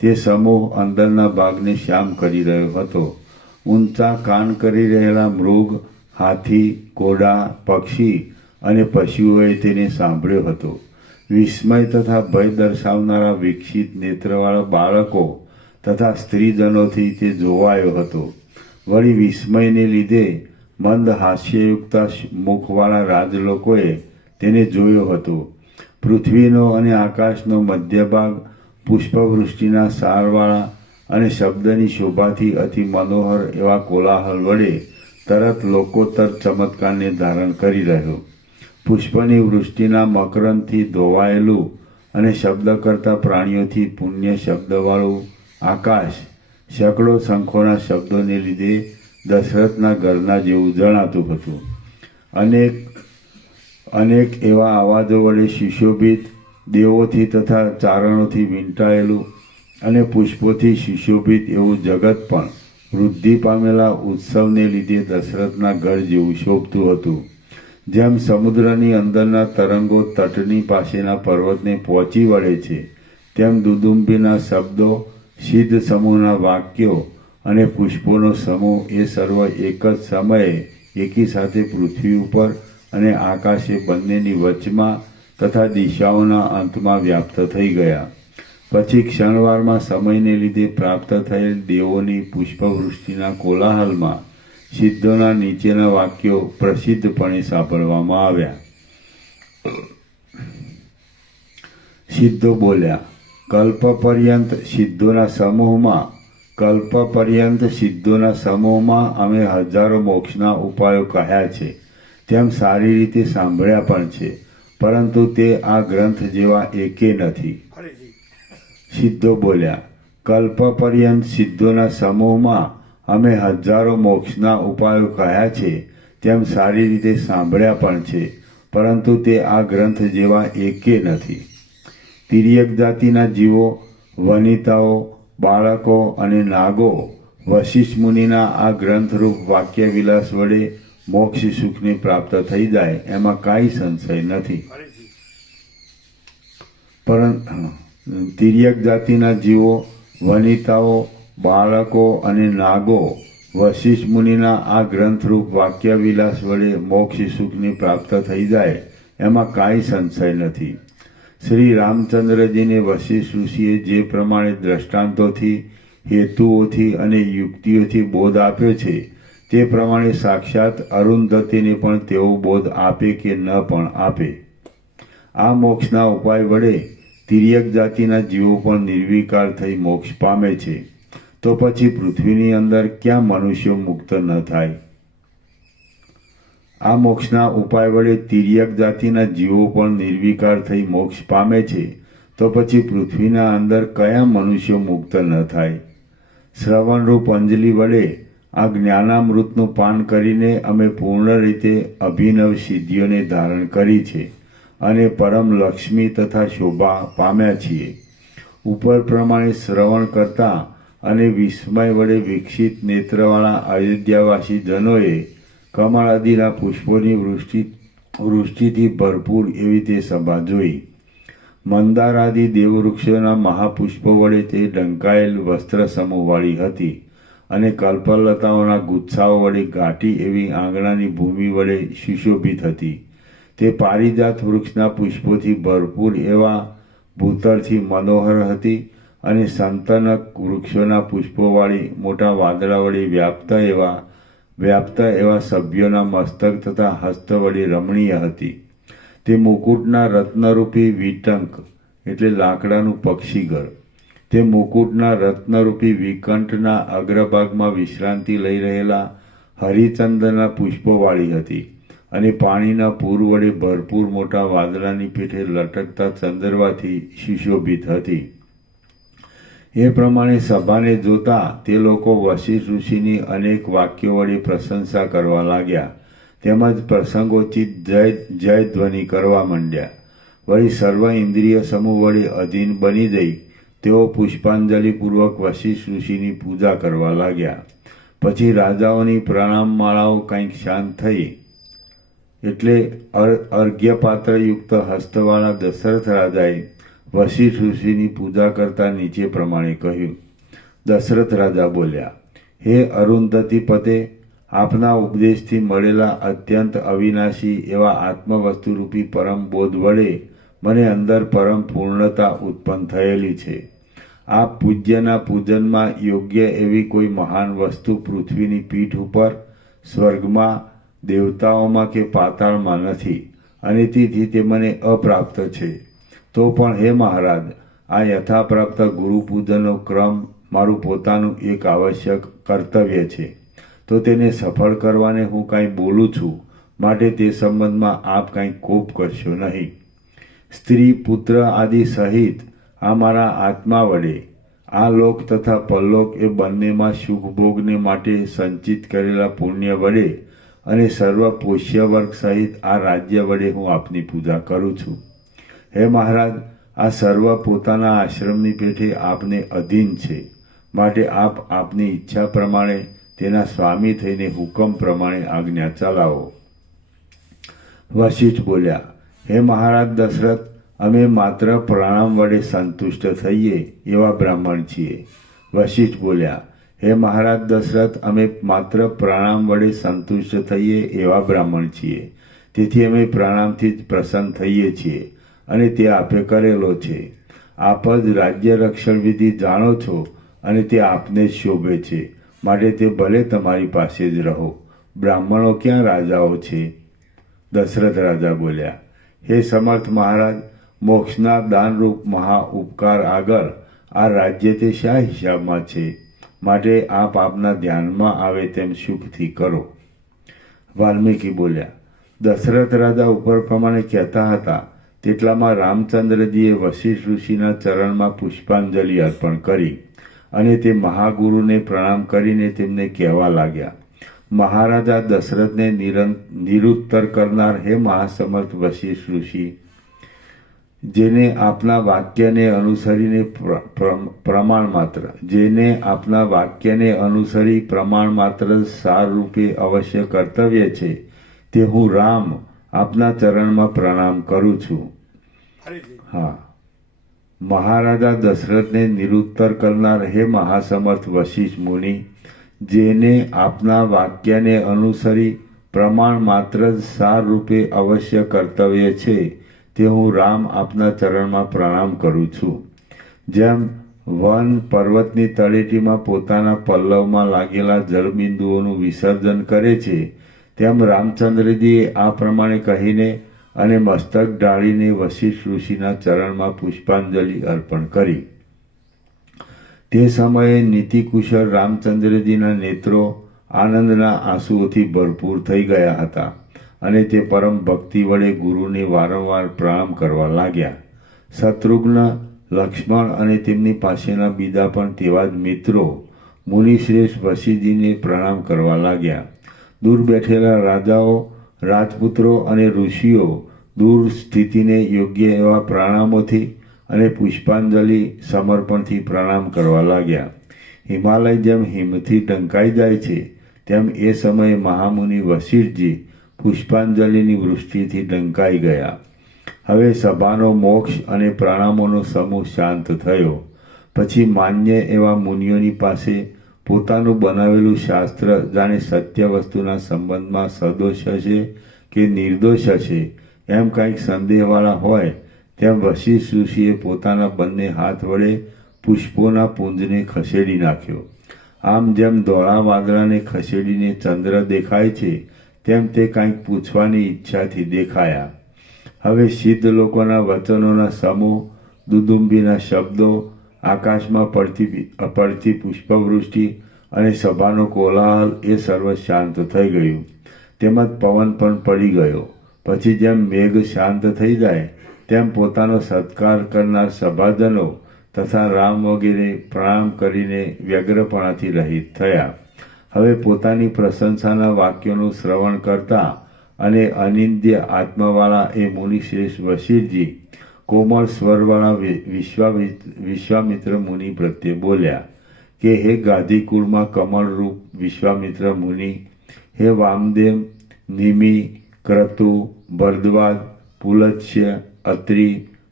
તે સમૂહ અંદરના ભાગને શ્યામ કરી રહ્યો હતો. ઊંચા કાન કરી રહેલા મૃગ, હાથી, ઘોડા, પક્ષી અને પશુઓએ તેને સાંભળ્યો હતો. વિસ્મય તથા ભય દર્શાવનારા વિકસિત નેત્રવાળા બાળકો તથા સ્ત્રીજનોથી તે જોવાયો હતો. વળી વિસ્મયને લીધે મંદ હાસ્યયુક્ત મુખવાળા રાજલોકોએ તેને જોયો હતો. પૃથ્વીનો અને આકાશનો મધ્ય ભાગ પુષ્પવૃષ્ટિના સારવાળા અને શબ્દની શોભાથી અતિ મનોહર એવા કોલાહલ વડે તરત લોકોત્તર ચમત્કારને ધારણ કરી રહ્યો. પુષ્પની વૃષ્ટિના મકરંદથી ધોવાયેલું અને શબ્દ કરતા પ્રાણીઓથી પુણ્ય શબ્દવાળું આકાશ સેંકડો શંખોના શબ્દોને લીધે દશરથના ઘરના જેવું જણાતું હતું. અનેક અનેક એવા અવાજો વડે સુશોભિત, દેવોથી તથા ચારણોથી વીંટાયેલું અને પુષ્પોથી સુશોભિત એવું જગત પણ વૃદ્ધિ પામેલા ઉત્સવને લીધે દશરથના ઘર જેવું શોભતું હતું. જેમ સમુદ્રની અંદરના તરંગો તટની પાસેના પર્વતને પહોંચી વળે છે, તેમ દુદુંબીના શબ્દો, સિદ્ધ સમૂહના વાક્યો અને પુષ્પોનો સમૂહ એ સર્વ એક જ સમયે એકી સાથે પૃથ્વી ઉપર અને આકાશે બંનેની વચમાં તથા દિશાઓના અંતમાં વ્યાપ્ત થઈ ગયા. પછી ક્ષણવારમાં સમયને લીધે પ્રાપ્ત થયેલ દેવોની પુષ્પવૃષ્ટિના કોલાહલમાં સિદ્ધોના નીચેના વાક્યો પ્રસિદ્ધપણે સાંભળવામાં આવ્યા. સિદ્ધો બોલ્યા, કલ્પ પર્યંત સિદ્ધોના સમૂહમાં અમે હજારો મોક્ષના ઉપાયો કહ્યા છે, તેમ સારી રીતે સાંભળ્યા પણ છે, પરંતુ તે આ ગ્રંથ જેવા એકે નથી. ફરીથી સિદ્ધો બોલ્યા, કલ્પ પર્યંત સિદ્ધોના સમૂહમાં અમે હજારો મોક્ષના ઉપાયો કહ્યા છે, તેમ સારી રીતે સાંભળ્યા પણ છે, પરંતુ તે આ ગ્રંથ જેવા એકે નથી. તિર્યક જાતિના જીવો, વનિતાઓ, બાળકો અને નાગો વશિષ્ઠ મુનિના આ ગ્રંથરૂપ વાક્ય વિલાસ વડે મોક્ષ સુખને પ્રાપ્ત થઈ જાય એમાં કાંઈ સંશય નથી. ફરીથી પરંતુ તિર્યક જાતિના જીવો, વનિતાઓ, બાળકો અને નાગો વશિષ્ઠ મુનિના આ ગ્રંથરૂપ વાક્ય વિલાસ વડે મોક્ષ સુખને પ્રાપ્ત થઈ જાય એમાં કાંઈ સંશય નથી. શ્રી રામચંદ્રજીને વશિષ્ઠ ઋષિએ જે પ્રમાણે દ્રષ્ટાંતોથી, હેતુઓથી અને યુક્તિઓથી બોધ આપ્યો છે, તે પ્રમાણે સાક્ષાત અરુંધતીને પણ તેવો બોધ આપે કે ન પણ આપે. આ મોક્ષના ઉપાય વડે તિર્યક જાતિના જીવો પણ નિર્વિકાર થઈ મોક્ષ પામે છે, તો પછી પૃથ્વીની અંદર ક્યાં મનુષ્યો મુક્ત ન થાય? આ મોક્ષના ઉપાય વડે તિર્યક જાતિના જીવો પણ નિર્વિકાર થઈ મોક્ષ પામે છે, તો પછી પૃથ્વીના અંદર કયા મનુષ્યો મુક્ત ન થાય? શ્રવણરૂપ અંજલિ વડે આ જ્ઞાનામૃતનું પાન કરીને અમે પૂર્ણ રીતે અભિનવ સિદ્ધિઓને ધારણ કરી છે અને પરમ લક્ષ્મી તથા શોભા પામ્યા છીએ. ઉપર પ્રમાણે શ્રવણ કરતા અને વિસ્મય વડે વિકસિત નેત્રવાળા અયોધ્યાવાસી જનોએ કમળાદિના પુષ્પોની વૃષ્ટિથી ભરપૂર એવી તે સભા જોઈ. મંદારાદિ દેવવૃક્ષોના મહાપુષ્પો વડે તે ઢંકાયેલ વસ્ત્ર સમૂહવાળી હતી અને કલ્પલતાઓના ગુચ્છાઓ વડે ઘાટી એવી આંગણાની ભૂમિ વડે સુશોભિત હતી. તે પારિજાત વૃક્ષના પુષ્પોથી ભરપૂર એવા ભૂતળથી મનોહર હતી અને સંતનક વૃક્ષોના પુષ્પોવાળી મોટા વાદળા વડે વ્યાપ્ત એવા સભ્યોના મસ્તક તથા હસ્ત વડે રમણીય હતી. તે મુકુટના રત્નરૂપી વિટંક એટલે લાકડાનું પક્ષીઘર, તે મુકુટના રત્નરૂપી વિકંઠના અગ્રભાગમાં વિશ્રાંતિ લઈ રહેલા હરિચંદનના પુષ્પોવાળી હતી અને પાણીના પૂર વડે ભરપૂર મોટા વાદળાની પેઠે લટકતા ચંદરવાથી સુશોભિત હતી. એ પ્રમાણે સભાને જોતા તે લોકો વશિષ્ઠ ઋષિની અનેક વાક્યો વડે પ્રશંસા કરવા લાગ્યા, તેમજ પ્રસંગોચિત જય ધ્વનિ કરવા માંડ્યા. વળી સર્વ ઇન્દ્રિય સમૂહ વડે અધીન બની જઈ તેઓ પુષ્પાંજલિપૂર્વક વશિષ્ઠ ઋષિની પૂજા કરવા લાગ્યા. પછી રાજાઓની પ્રણામમાળાઓ કંઈક શાંત થઈ એટલે અર્ઘ્યપાત્રયુક્ત હસ્તવાળા દશરથ રાજાએ વશિષ્ઠ ઋષિની પૂજા કરતા નીચે પ્રમાણે કહ્યું. દશરથ રાજા બોલ્યા, હે અરુંધતી પતે, આપના ઉપદેશથી મળેલા અત્યંત અવિનાશી એવા આત્મવસ્તુરૂપી પરમ બોધ વડે મને અંદર પરમ પૂર્ણતા ઉત્પન્ન થયેલી છે. આપ પૂજ્યના પૂજનમાં યોગ્ય એવી કોઈ મહાન વસ્તુ પૃથ્વીની પીઠ ઉપર, સ્વર્ગમાં, દેવતાઓમાં કે પાતાળમાં નથી અને તેથી તે મને અપ્રાપ્ત છે. તો પણ હે મહારાજ, આ યથાપ્રાપ્ત ગુરુપૂજનનો ક્રમ મારું પોતાનું એક આવશ્યક કર્તવ્ય છે, તો તેને સફળ કરવાને હું કાંઈ બોલું છું, માટે તે સંબંધમાં આપ કાંઈ કોપ કરશો નહીં. સ્ત્રી, પુત્ર આદિ સહિત આ મારા આત્મા વડે આ લોક તથા પરલોક એ બંનેમાં સુખ ભોગને માટે સંચિત કરેલા પુણ્ય વડે અને સર્વ પોષ્ય વર્ગ સહિત આ રાજ્ય વડે હું આપની પૂજા કરું છું. હે મહારાજ, આ સર્વ પોતાના આશ્રમની પેઠે આપને અધીન છે, માટે આપ આપની ઈચ્છા પ્રમાણે તેના સ્વામી થઈને હુકમ પ્રમાણે આજ્ઞા ચલાવો. વશિષ્ઠ બોલ્યા, હે મહારાજ દશરથ, અમે માત્ર પ્રણામ વડે સંતુષ્ટ થઈએ એવા બ્રાહ્મણ છીએ. વશિષ્ઠ બોલ્યા, હે મહારાજ દશરથ, અમે માત્ર પ્રણામ વડે સંતુષ્ટ થઈએ એવા બ્રાહ્મણ છીએ. તેથી અમે પ્રણામથી જ પ્રસન્ન થઈએ છીએ અને તે આપે કરેલો છે. આપ જ રાજ્ય રક્ષણ વિધિ જાણો છો અને તે આપને જ શોભે છે, માટે તે ભલે તમારી પાસે જ રહો. બ્રાહ્મણો ક્યાં રાજાઓ છે? દશરથ રાજા બોલ્યા, હે સમર્થ મહારાજ, મોક્ષના દાનરૂપ મહા ઉપકાર આગળ આ રાજ્ય તે શા હિસાબમાં છે? માટે આપ આપના ધ્યાનમાં આવે તેમ સુખથી કરો. વાલ્મીકી બોલ્યા, દશરથ રાજા ઉપર પ્રમાણે કહેતા હતા તેટલામાં રામચંદ્રજીએ વશિષ્ઠ ઋષિના ચરણમાં પુષ્પાંજલિ અર્પણ કરી અને તે મહાગુરુને પ્રણામ કરીને તેમને કહેવા લાગ્યા, મહારાજા દશરથને નિરુત્તર કરનાર હે મહાસમર્થ વશિષ્ઠ ઋષિ, જેને આપના વાક્યને અનુસરી પ્રમાણ માત્ર સાર રૂપે અવશ્ય કર્તવ્ય છે, તે હું રામ આપના ચરણમાં પ્રણામ કરું છું. હા, મહારાજા દશરથને નિરુત્તર કરનાર હે મહાસમર્થ વશિષ્ઠ મુનિ, જેને આપના વાક્યને અનુસરી પ્રમાણ માત્ર જ સાર રૂપે અવશ્ય કર્તવ્ય છે, તે હું રામ આપના ચરણમાં પ્રણામ કરું છું. જેમ વન પર્વતની તળેટીમાં પોતાના પલ્લવમાં લાગેલા જળબિંદુઓનું વિસર્જન કરે છે, તેમ રામચંદ્રજીએ આ પ્રમાણે કહીને અને મસ્તક ઢાળીને વશિષ્ઠ ઋષિના ચરણમાં પુષ્પાંજલિ અર્પણ કરી. તે સમયે નીતિકુશળ રામચંદ્રજીના નેત્રો આનંદના આંસુઓથી ભરપૂર થઈ ગયા હતા અને તે પરમ ભક્તિ વડે ગુરુને વારંવાર પ્રણામ કરવા લાગ્યા. શત્રુઘ્ન, લક્ષ્મણ અને તેમની પાસેના બીજા પણ તેવા જ મિત્રો મુનિશ્રેષ્ઠ વશિજીને પ્રણામ કરવા લાગ્યા. દૂર બેઠેલા રાજાઓ, રાજપુત્રો અને ઋષિઓ દૂર સ્થિતિને યોગ્ય એવા પ્રણામોથી અને પુષ્પાંજલિ સમર્પણથી પ્રણામ કરવા લાગ્યા. હિમાલય જેમ હિમથી ઢંકાઈ જાય છે, તેમ એ સમયે મહામુનિ વશિષ્ઠજી પુષ્પાંજલિની વૃષ્ટિથી ઢંકાઈ ગયા. હવે સભાનો મોક્ષ અને પ્રણામોનો સમૂહ શાંત થયો. પછી માન્ય એવા મુનિઓની પાસે પોતાનું બનાવેલું શાસ્ત્ર જાણે સત્ય વસ્તુના સંબંધમાં સદોષ હશે કે નિર્દોષ હશે એમ કંઈક સંદેહવાળા હોય તેમ વશિષ્ઠ ઋષિએ પોતાના બંને હાથ વડે પુષ્પોના પુંજને ખસેડી નાખ્યો. આમ જેમ ધોળા વાદળાને ખસેડીને ચંદ્ર દેખાય છે, તેમ તે કંઈક પૂછવાની ઈચ્છાથી દેખાયા. હવે સિદ્ધ લોકોના વચનોના સમૂહ, દુદુંબીના શબ્દો, આકાશમાં પડતી પુષ્પવૃષ્ટિ અને સભાનો કોલાહલ એ સર્વ શાંત થઈ ગયું. તેમજ પવન પણ પડી ગયો. પછી જેમ મેઘ શાંત થઈ જાય તેમ પોતાનો સત્કાર કરનાર સભાજનો તથા રામ વગેરે પ્રણામ કરીને વ્યગ્રપણાથી રહિત થયા. હવે પોતાની પ્રશંસાના વાક્યોનું શ્રવણ કરતા અને અનિંદ્ય આત્માવાળા એ મુનિશ્રેષ્ઠ વશિષ્ઠજી કોમળ સ્વરવાળા વિશ્વામિત્ર મુનિ પ્રત્યે બોલ્યા કે હે ગાદીકુળમાં કમળરૂપ વિશ્વામિત્ર મુનિ, હે વામદેવ, નિમિ, ક્રતુ, ભરદ્વાજ, પુલત્સ્ય, અત્રિ,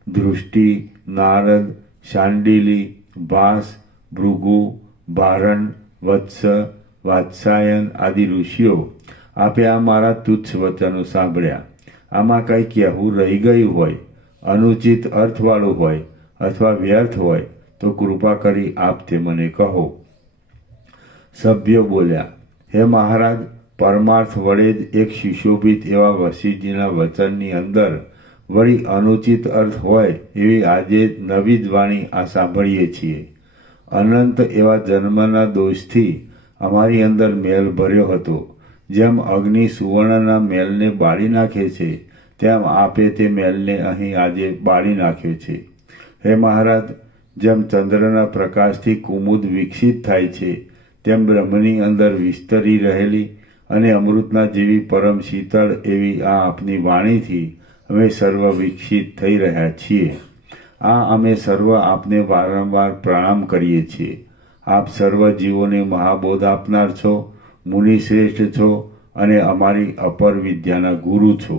ધૃષ્ટિ, નારદ, શાંડિલી, ભાસ, ભૃગુ, ભારણ, વત્સ, વાત્સાયન આદિ ઋષિઓ, આપે આ મારા તુચ્છ વચનો સાંભળ્યા. આમાં કંઈ કહેવું રહી ગયું હોય, અનુચિત અર્થવાળું હોય અથવા વ્યર્થ હોય તો કૃપા કરી આપ તે મને કહો. સભ્યો બોલ્યા, હે મહારાજ, પરમાર્થ વડે જ એક સુશોભિત એવા વશિષ્ઠજીના વચનની અંદર વળી અનુચિત અર્થ હોય એવી આજે નવી જ વાણી આ સાંભળીએ છીએ. અનંત એવા જન્મના દોષથી અમારી અંદર મેલ ભર્યો હતો. જેમ અગ્નિ સુવર્ણના મેલને બાળી નાખે છે, તેમ આપે તે મેલને અહીં આજે બાળી નાખ્યો છે. હે મહારાજ, જેમ ચંદ્રના પ્રકાશથી કુમુદ વિકસિત થાય છે, તેમ બ્રહ્મની અંદર વિસ્તરી રહેલી અને અમૃતના જેવી પરમ શીતળ એવી આ આપની વાણીથી અમે સર્વ વિકસિત થઈ રહ્યા છીએ. આ અમે સર્વ આપને વારંવાર પ્રણામ કરીએ છીએ. આપ સર્વ જીવોને મહાબોધ આપનાર છો, મુનિ શ્રેષ્ઠ છો અને અમારી અપર વિદ્યાના ગુરુ છો.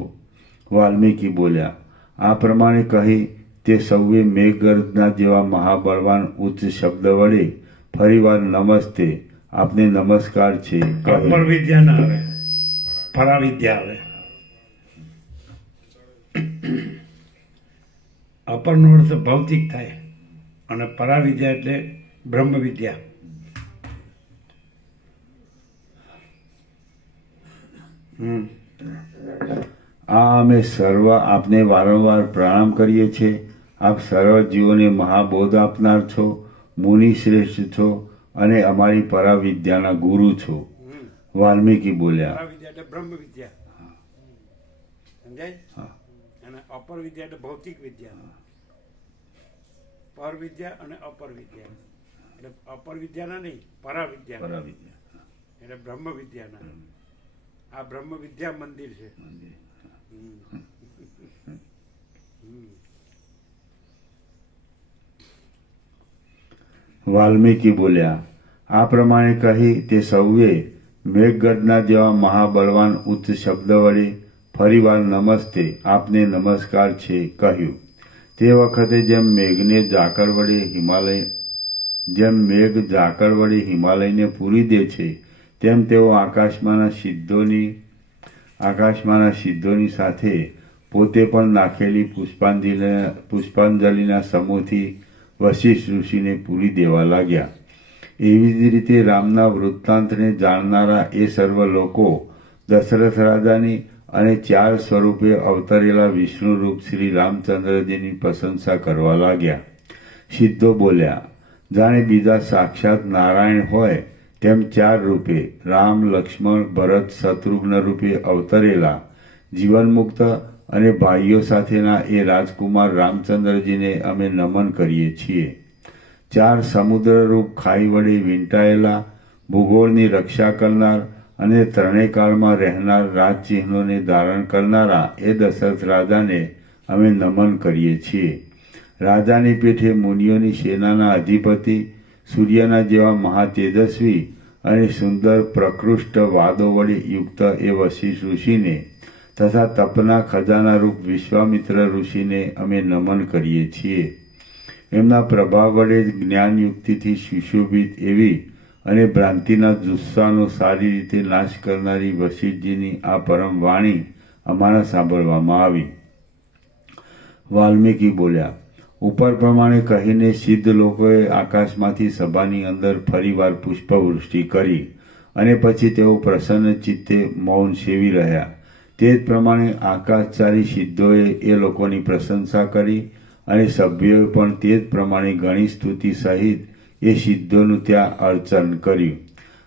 વાલ્મીકી બોલ્યા. આ પ્રમાણે કહી તે સૌએ મેઘગર્જના જેવા મહાબળવાન ઉચ્ચ શબ્દ વડે ફરીવાર નમસ્તે, આપને નમસ્કાર છે કહ્યું. અપર વિદ્યા ના આવે, પરાવિદ્યા આવે. અપરનો અર્થ ભૌતિક થાય અને પરાવિદ્યા એટલે બ્રહ્મ વિદ્યા. આ અમે સર્વ આપને વારંવાર પ્રણામ કરીએ છીએ. આપ સર્વ જીવોને મહાબોધ આપનાર છો, મુનિ શ્રેષ્ઠ છો અને અમારી પરાવિદ્યાના ગુરુ છો. વાલ્મીકી બોલ્યા. પરાવિદ્યા એટલે બ્રહ્મ વિદ્યા, સમજાય? અને અપર વિદ્યા એટલે ભૌતિક વિદ્યા. પર વિદ્યા અને અપર વિદ્યા એટલે અપર વિદ્યાના નહીં, પરાવિદ્યા પરાવિદ્યા એટલે બ્રહ્મ વિદ્યાના. આ બ્રહ્મ વિદ્યા મંદિર છે. વાલ્મીકી બોલ્યા. આ પ્રમાણે કહી તે સૌએ મેઘગર્જના જેવા મહાબળવાન ઉચ્ચ શબ્દ વડે ફરીવાર નમસ્તે, આપને નમસ્કાર છે કહ્યું. તે વખતે જેમ મેઘ ઝાકળ વડે હિમાલયને પૂરી દે છે, તેમ તેઓ આકાશમાંના સિદ્ધોની સાથે પોતે પણ નાખેલી પુષ્પાંજલિના સમૂહથી વશિષ્ઠ ઋષિને પૂરી દેવા લાગ્યા. એવી જ રીતે રામના વૃત્તાંતને જાણનારા એ સર્વ લોકો દશરથ રાજાની અને 4 સ્વરૂપે અવતરેલા વિષ્ણુરૂપ શ્રી રામચંદ્રજીની પ્રશંસા કરવા લાગ્યા. સિદ્ધો બોલ્યા. જાણે બીજા સાક્ષાત નારાયણ હોય તેમ 4 રૂપે રામ, લક્ષ્મણ, ભરત, શત્રુઘ્ન રૂપે અવતરેલા જીવનમુક્ત અને ભાઈઓ સાથેના એ રાજકુમાર રામચંદ્રજીને અમે નમન કરીએ છીએ. 4 સમુદ્રરૂપ ખાઈ વડે વીંટાયેલા, ભૂગોળની રક્ષા કરનાર અને ત્રણેય કાળમાં રહેનાર રાજચિહ્નોને ધારણ કરનારા એ દશરથ રાજાને અમે નમન કરીએ છીએ. રાજાની પીઠે મુનિઓની સેનાના અધિપતિ, સૂર્યના જેવા મહાતેજસ્વી અને સુંદર પ્રકૃષ્ટ વાદો વડે યુક્ત એ વશિષ્ઠ ઋષિને તથા તપના ખજાના રૂપ વિશ્વામિત્ર ઋષિને અમે નમન કરીએ છીએ. એમના પ્રભાવ વડે જ્ઞાન યુક્તિથી સુશોભિત એવી અને ભ્રાંતિના જુસ્સાનો સારી રીતે નાશ કરનારી વશિષ્ઠજીની આ પરમ વાણી અમારા સાંભળવામાં આવી. વાલ્મીકી બોલ્યા. ઉપર પ્રમાણે કહીને સિદ્ધ લોકોએ આકાશમાંથી સભાની અંદર ફરીવાર પુષ્પવૃષ્ટિ કરી અને પછી તેઓ પ્રસન્ન ચિત્તે મૌન સેવી રહ્યા. તે જ પ્રમાણે આકાશચારી સિદ્ધોએ એ લોકોની પ્રશંસા કરી અને સભ્યોએ પણ તે જ પ્રમાણે ઘણી સ્તુતિ સહિત એ સિદ્ધોનું ત્યાં અર્ચન કર્યું.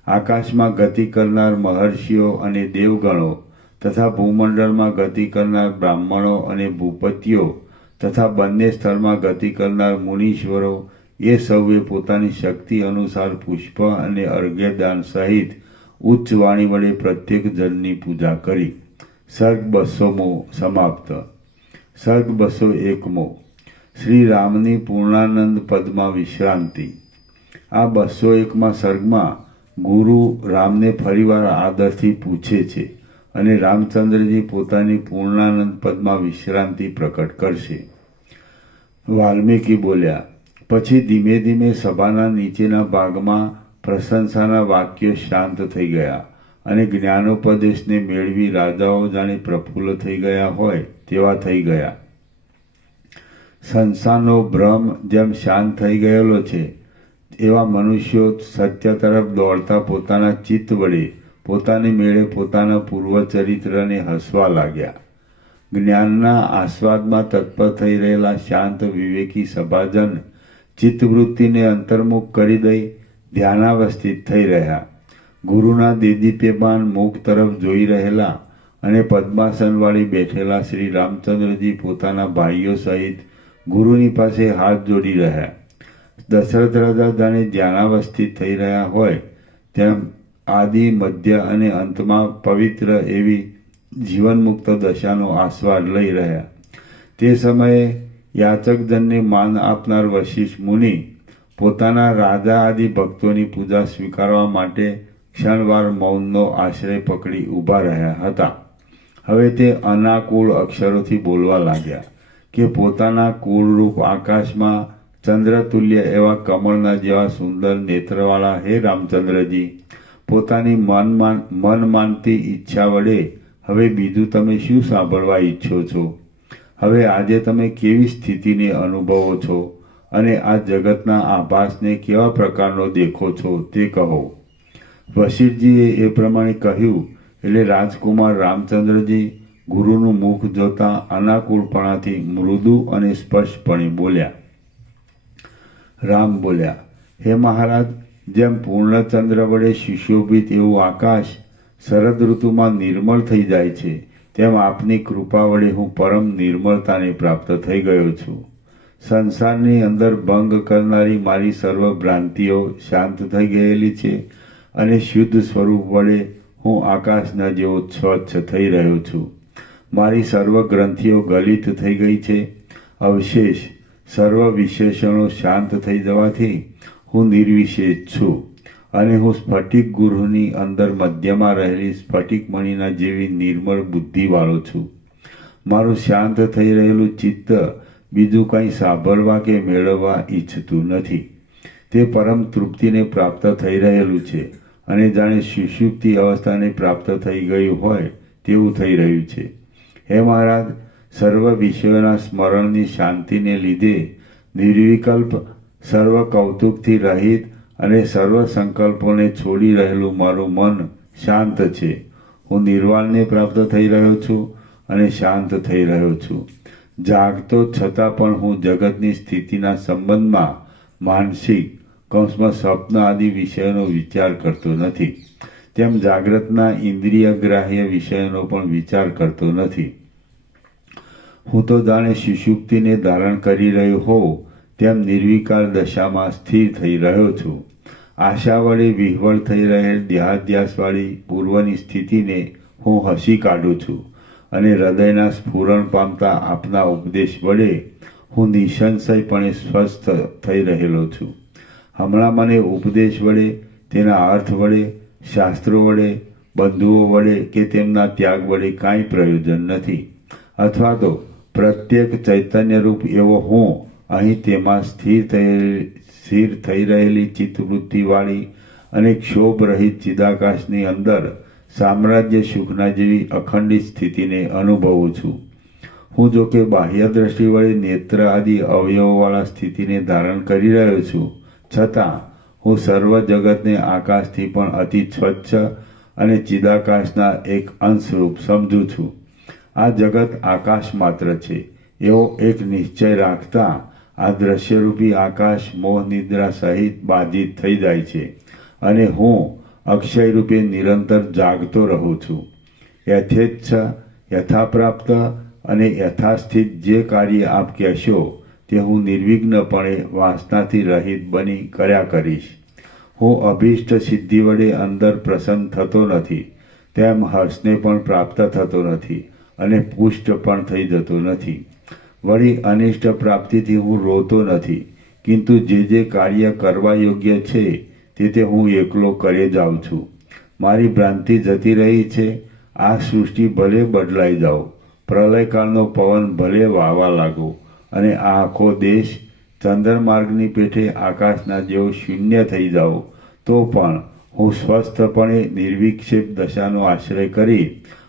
આકાશમાં ગતિ કરનાર મહર્ષિઓ અને દેવગણો તથા ભૂમંડળમાં ગતિ કરનાર બ્રાહ્મણો અને ભૂપતિઓ તથા બંને સ્થળમાં ગતિ કરનાર મુનીશ્વરો એ સૌએ પોતાની શક્તિ અનુસાર પુષ્પ અને અર્ઘ્યદાન સહિત ઉચ્ચ વાણી વડે પ્રત્યેક જનની પૂજા કરી. સર્ગ 200મો સમાપ્ત. સર્ગ 201મો. શ્રી રામની પૂર્ણાનંદ પદમાં વિશ્રાંતિ. આ 201મા સર્ગમાં ગુરુ રામને ફરીવાર આદરથી પૂછે છે અને રામચંદ્રજી પોતાની પૂર્ણાનંદ પદમાં વિશ્રાંતિ પ્રકટ કરશે. વાલ્મીકી બોલ્યા. પછી ધીમે ધીમે સભાના નીચેના ભાગમાં પ્રશંસાના વાક્યો શાંત થઈ ગયા અને જ્ઞાનોપદેશને મેળવી રાજાઓ જાણે પ્રફુલ્લ થઈ ગયા હોય તેવા થઈ ગયા. સંસારનો ભ્રમ જેમ શાંત થઈ ગયેલો છે એવા મનુષ્યો સત્ય તરફ દોડતા પોતાના ચિત્ત વડે પોતાની મેળે પોતાના પૂર્વચરિત્રને હસવા લાગ્યા. જ્ઞાનના આસ્વાદમાં તત્પર થઈ રહેલા શાંત વિવેકી સભાજન ચિત્તવૃત્તિને અંતર્મુખ કરી દઈ ધ્યાનાવસ્થિત થઈ રહ્યા. ગુરુના દેદીપ્યમાન મુખ તરફ જોઈ રહેલા અને પદ્માસનવાળી બેઠેલા શ્રી રામચંદ્રજી પોતાના ભાઈઓ સહિત ગુરુની પાસે હાથ જોડી રહ્યા. દશરથ રાજા જાણે ધ્યાનાવસ્થિત થઈ રહ્યા હોય તેમ આદિ મધ્ય અને અંતમાં પવિત્ર એવી જીવનમુક્ત દશાનો આસ્વાદ લઈ રહ્યા. તે સમયે યાચકજનને માન આપનાર વશિષ્ઠ મુનિ પોતાના રાજા આદિ ભક્તોની પૂજા સ્વીકારવા માટે ક્ષણવાર મૌનનો આશ્રય પકડી ઊભા રહ્યા હતા. હવે તે અનાકુળ અક્ષરોથી બોલવા લાગ્યા કે પોતાના કુળરૂપ આકાશમાં ચંદ્રતુલ્ય એવા કમળના જેવા સુંદર નેત્રવાળા હે રામચંદ્રજી, પોતાની મન માનતી ઈચ્છા વડે હવે બીજું તમે શું સાંભળવા ઈચ્છો છો? હવે આજે તમે કેવી સ્થિતિને અનુભવો છો અને આ જગતના આભાસને કેવા પ્રકારનો દેખો છો તે કહો. વશિષ્ઠજીએ એ પ્રમાણે કહ્યું એટલે રાજકુમાર રામચંદ્રજી ગુરુનું મુખ જોતા અનાકુળપણાથી મૃદુ અને સ્પષ્ટપણે બોલ્યા. રામ બોલ્યા, હે મહારાજ, જેમ પૂર્ણચંદ્ર વડે સુશોભિત એવું આકાશ શરદ ઋતુમાં નિર્મળ થઈ જાય છે, તેમ આપની કૃપા વડે હું પરમ નિર્મળતાને પ્રાપ્ત થઈ ગયો છું. સંસારની અંદર ભંગ કરનારી મારી સર્વ ભ્રાંતિઓ શાંત થઈ ગયેલી છે અને શુદ્ધ સ્વરૂપ વડે હું આકાશના જેવો સ્વચ્છ થઈ રહ્યો છું. મારી સર્વ ગ્રંથિઓ ગલિત થઈ ગઈ છે. અવશેષ સર્વ વિશેષણો શાંત થઈ જવાથી હું નિર્વિશેષ છું અને હું સ્ફટિક ગૃહની અંદર મધ્યમાં રહેલી સ્ફટિક મણિના જેવી નિર્મળ બુદ્ધિવાળો છું. મારું શાંત થઈ રહેલું ચિત્ત બીજું કંઈ સાંભળવા કે મેળવવા ઈચ્છતું નથી. તે પરમ તૃપ્તિને પ્રાપ્ત થઈ રહેલું છે અને જાણે સુષુપ્તિ અવસ્થાને પ્રાપ્ત થઈ ગયું હોય તેવું થઈ રહ્યું છે. હે મહારાજ, સર્વ વિષયોના સ્મરણની શાંતિને લીધે નિર્વિકલ્પ સર્વ કૌતુકથી રહિત અને સર્વ સંકલ્પોને છોડી રહેલું મારું મન શાંત છે. હું નિર્વાણને પ્રાપ્ત થઈ રહ્યો છું અને શાંત થઈ રહ્યો છું. જાગતો છતાં પણ હું જગતની સ્થિતિના સંબંધમાં માનસિક કૌંસમાં સ્વપ્ન આદિ વિષયોનો વિચાર કરતો નથી, તેમ જાગ્રતના ઇન્દ્રિય ગ્રાહ્ય વિષયોનો પણ વિચાર કરતો નથી. હું તો જાણે સુષુપ્તિને ધારણ કરી રહ્યો હોઉં તેમ નિર્વિકાર દશામાં સ્થિર થઈ રહ્યો છું. આશા વડે વિહવળ થઈ રહેલ દેહાધ્યાસવાળી પૂર્વની સ્થિતિને હું હસી કાઢું છું અને હૃદયના સ્ફુરણ પામતા આપના ઉપદેશ વડે હું નિસંશયપણે સ્વસ્થ થઈ રહેલો છું. હમણાં મને ઉપદેશ વડે, તેના અર્થ વડે, શાસ્ત્રો વડે, બંધુઓ વડે કે તેમના ત્યાગ વડે કાંઈ પ્રયોજન નથી. અથવા તો પ્રત્યેક ચૈતન્યરૂપ એવો હું અહીં તેમાં સ્થિર થઈ રહેલી ચિત્તવૃત્તિવાળી અને ક્ષોભ રહિત ચિદાકાશની અંદર સામ્રાજ્ય સુખના જેવી અખંડિત સ્થિતિને અનુભવું છું. હું જો કે બાહ્ય દ્રષ્ટિ વડે નેત્ર આદિ અવયવોવાળા સ્થિતિને ધારણ કરી રહ્યો છું, છતાં હું સર્વ જગતને આકાશથી પણ અતિ સ્વચ્છ અને ચિદાકાશના એક અંશરૂપ સમજું છું. આ જગત આકાશ માત્ર છે એવો એક નિશ્ચય રાખતા આ દ્રશ્યરૂપી આકાશ મોહ નિદ્રા સહિત બાધિત થઈ જાય છે અને હું અક્ષય રૂપે નિરંતર જાગતો રહું છું. યથેચ્છ, યથાપ્રાપ્ત અને યથાસ્થિત જે કાર્ય આપ કહેશો તે હું નિર્વિઘ્નપણે વાસનાથી રહિત બની કર્યા કરીશ. હું અભીષ્ટ સિદ્ધિ વડે અંદર પ્રસન્ન થતો નથી, તેમ હર્ષને પણ પ્રાપ્ત થતો નથી અને પુષ્ટ પણ થઈ જતો નથી. વળી અનિષ્ટ પ્રાપ્તિથી હું રોતો નથી, કિંતુ જે કાર્ય કરવા યોગ્ય છે તે હું એકલો કરે જાઉં છું. મારી ભ્રાંતિ જતી રહી છે. આ સૃષ્ટિ ભલે બદલાઈ જાઓ, પ્રલયકાળનો પવન ભલે વાવા લાગો અને આ આખો દેશ ચંદ્રમાર્ગની પેઠે આકાશના જેવો શૂન્ય થઈ જાઓ, તો પણ હું સ્વસ્થપણે નિર્વિક્ષેપ દશાનો આશ્રય કરી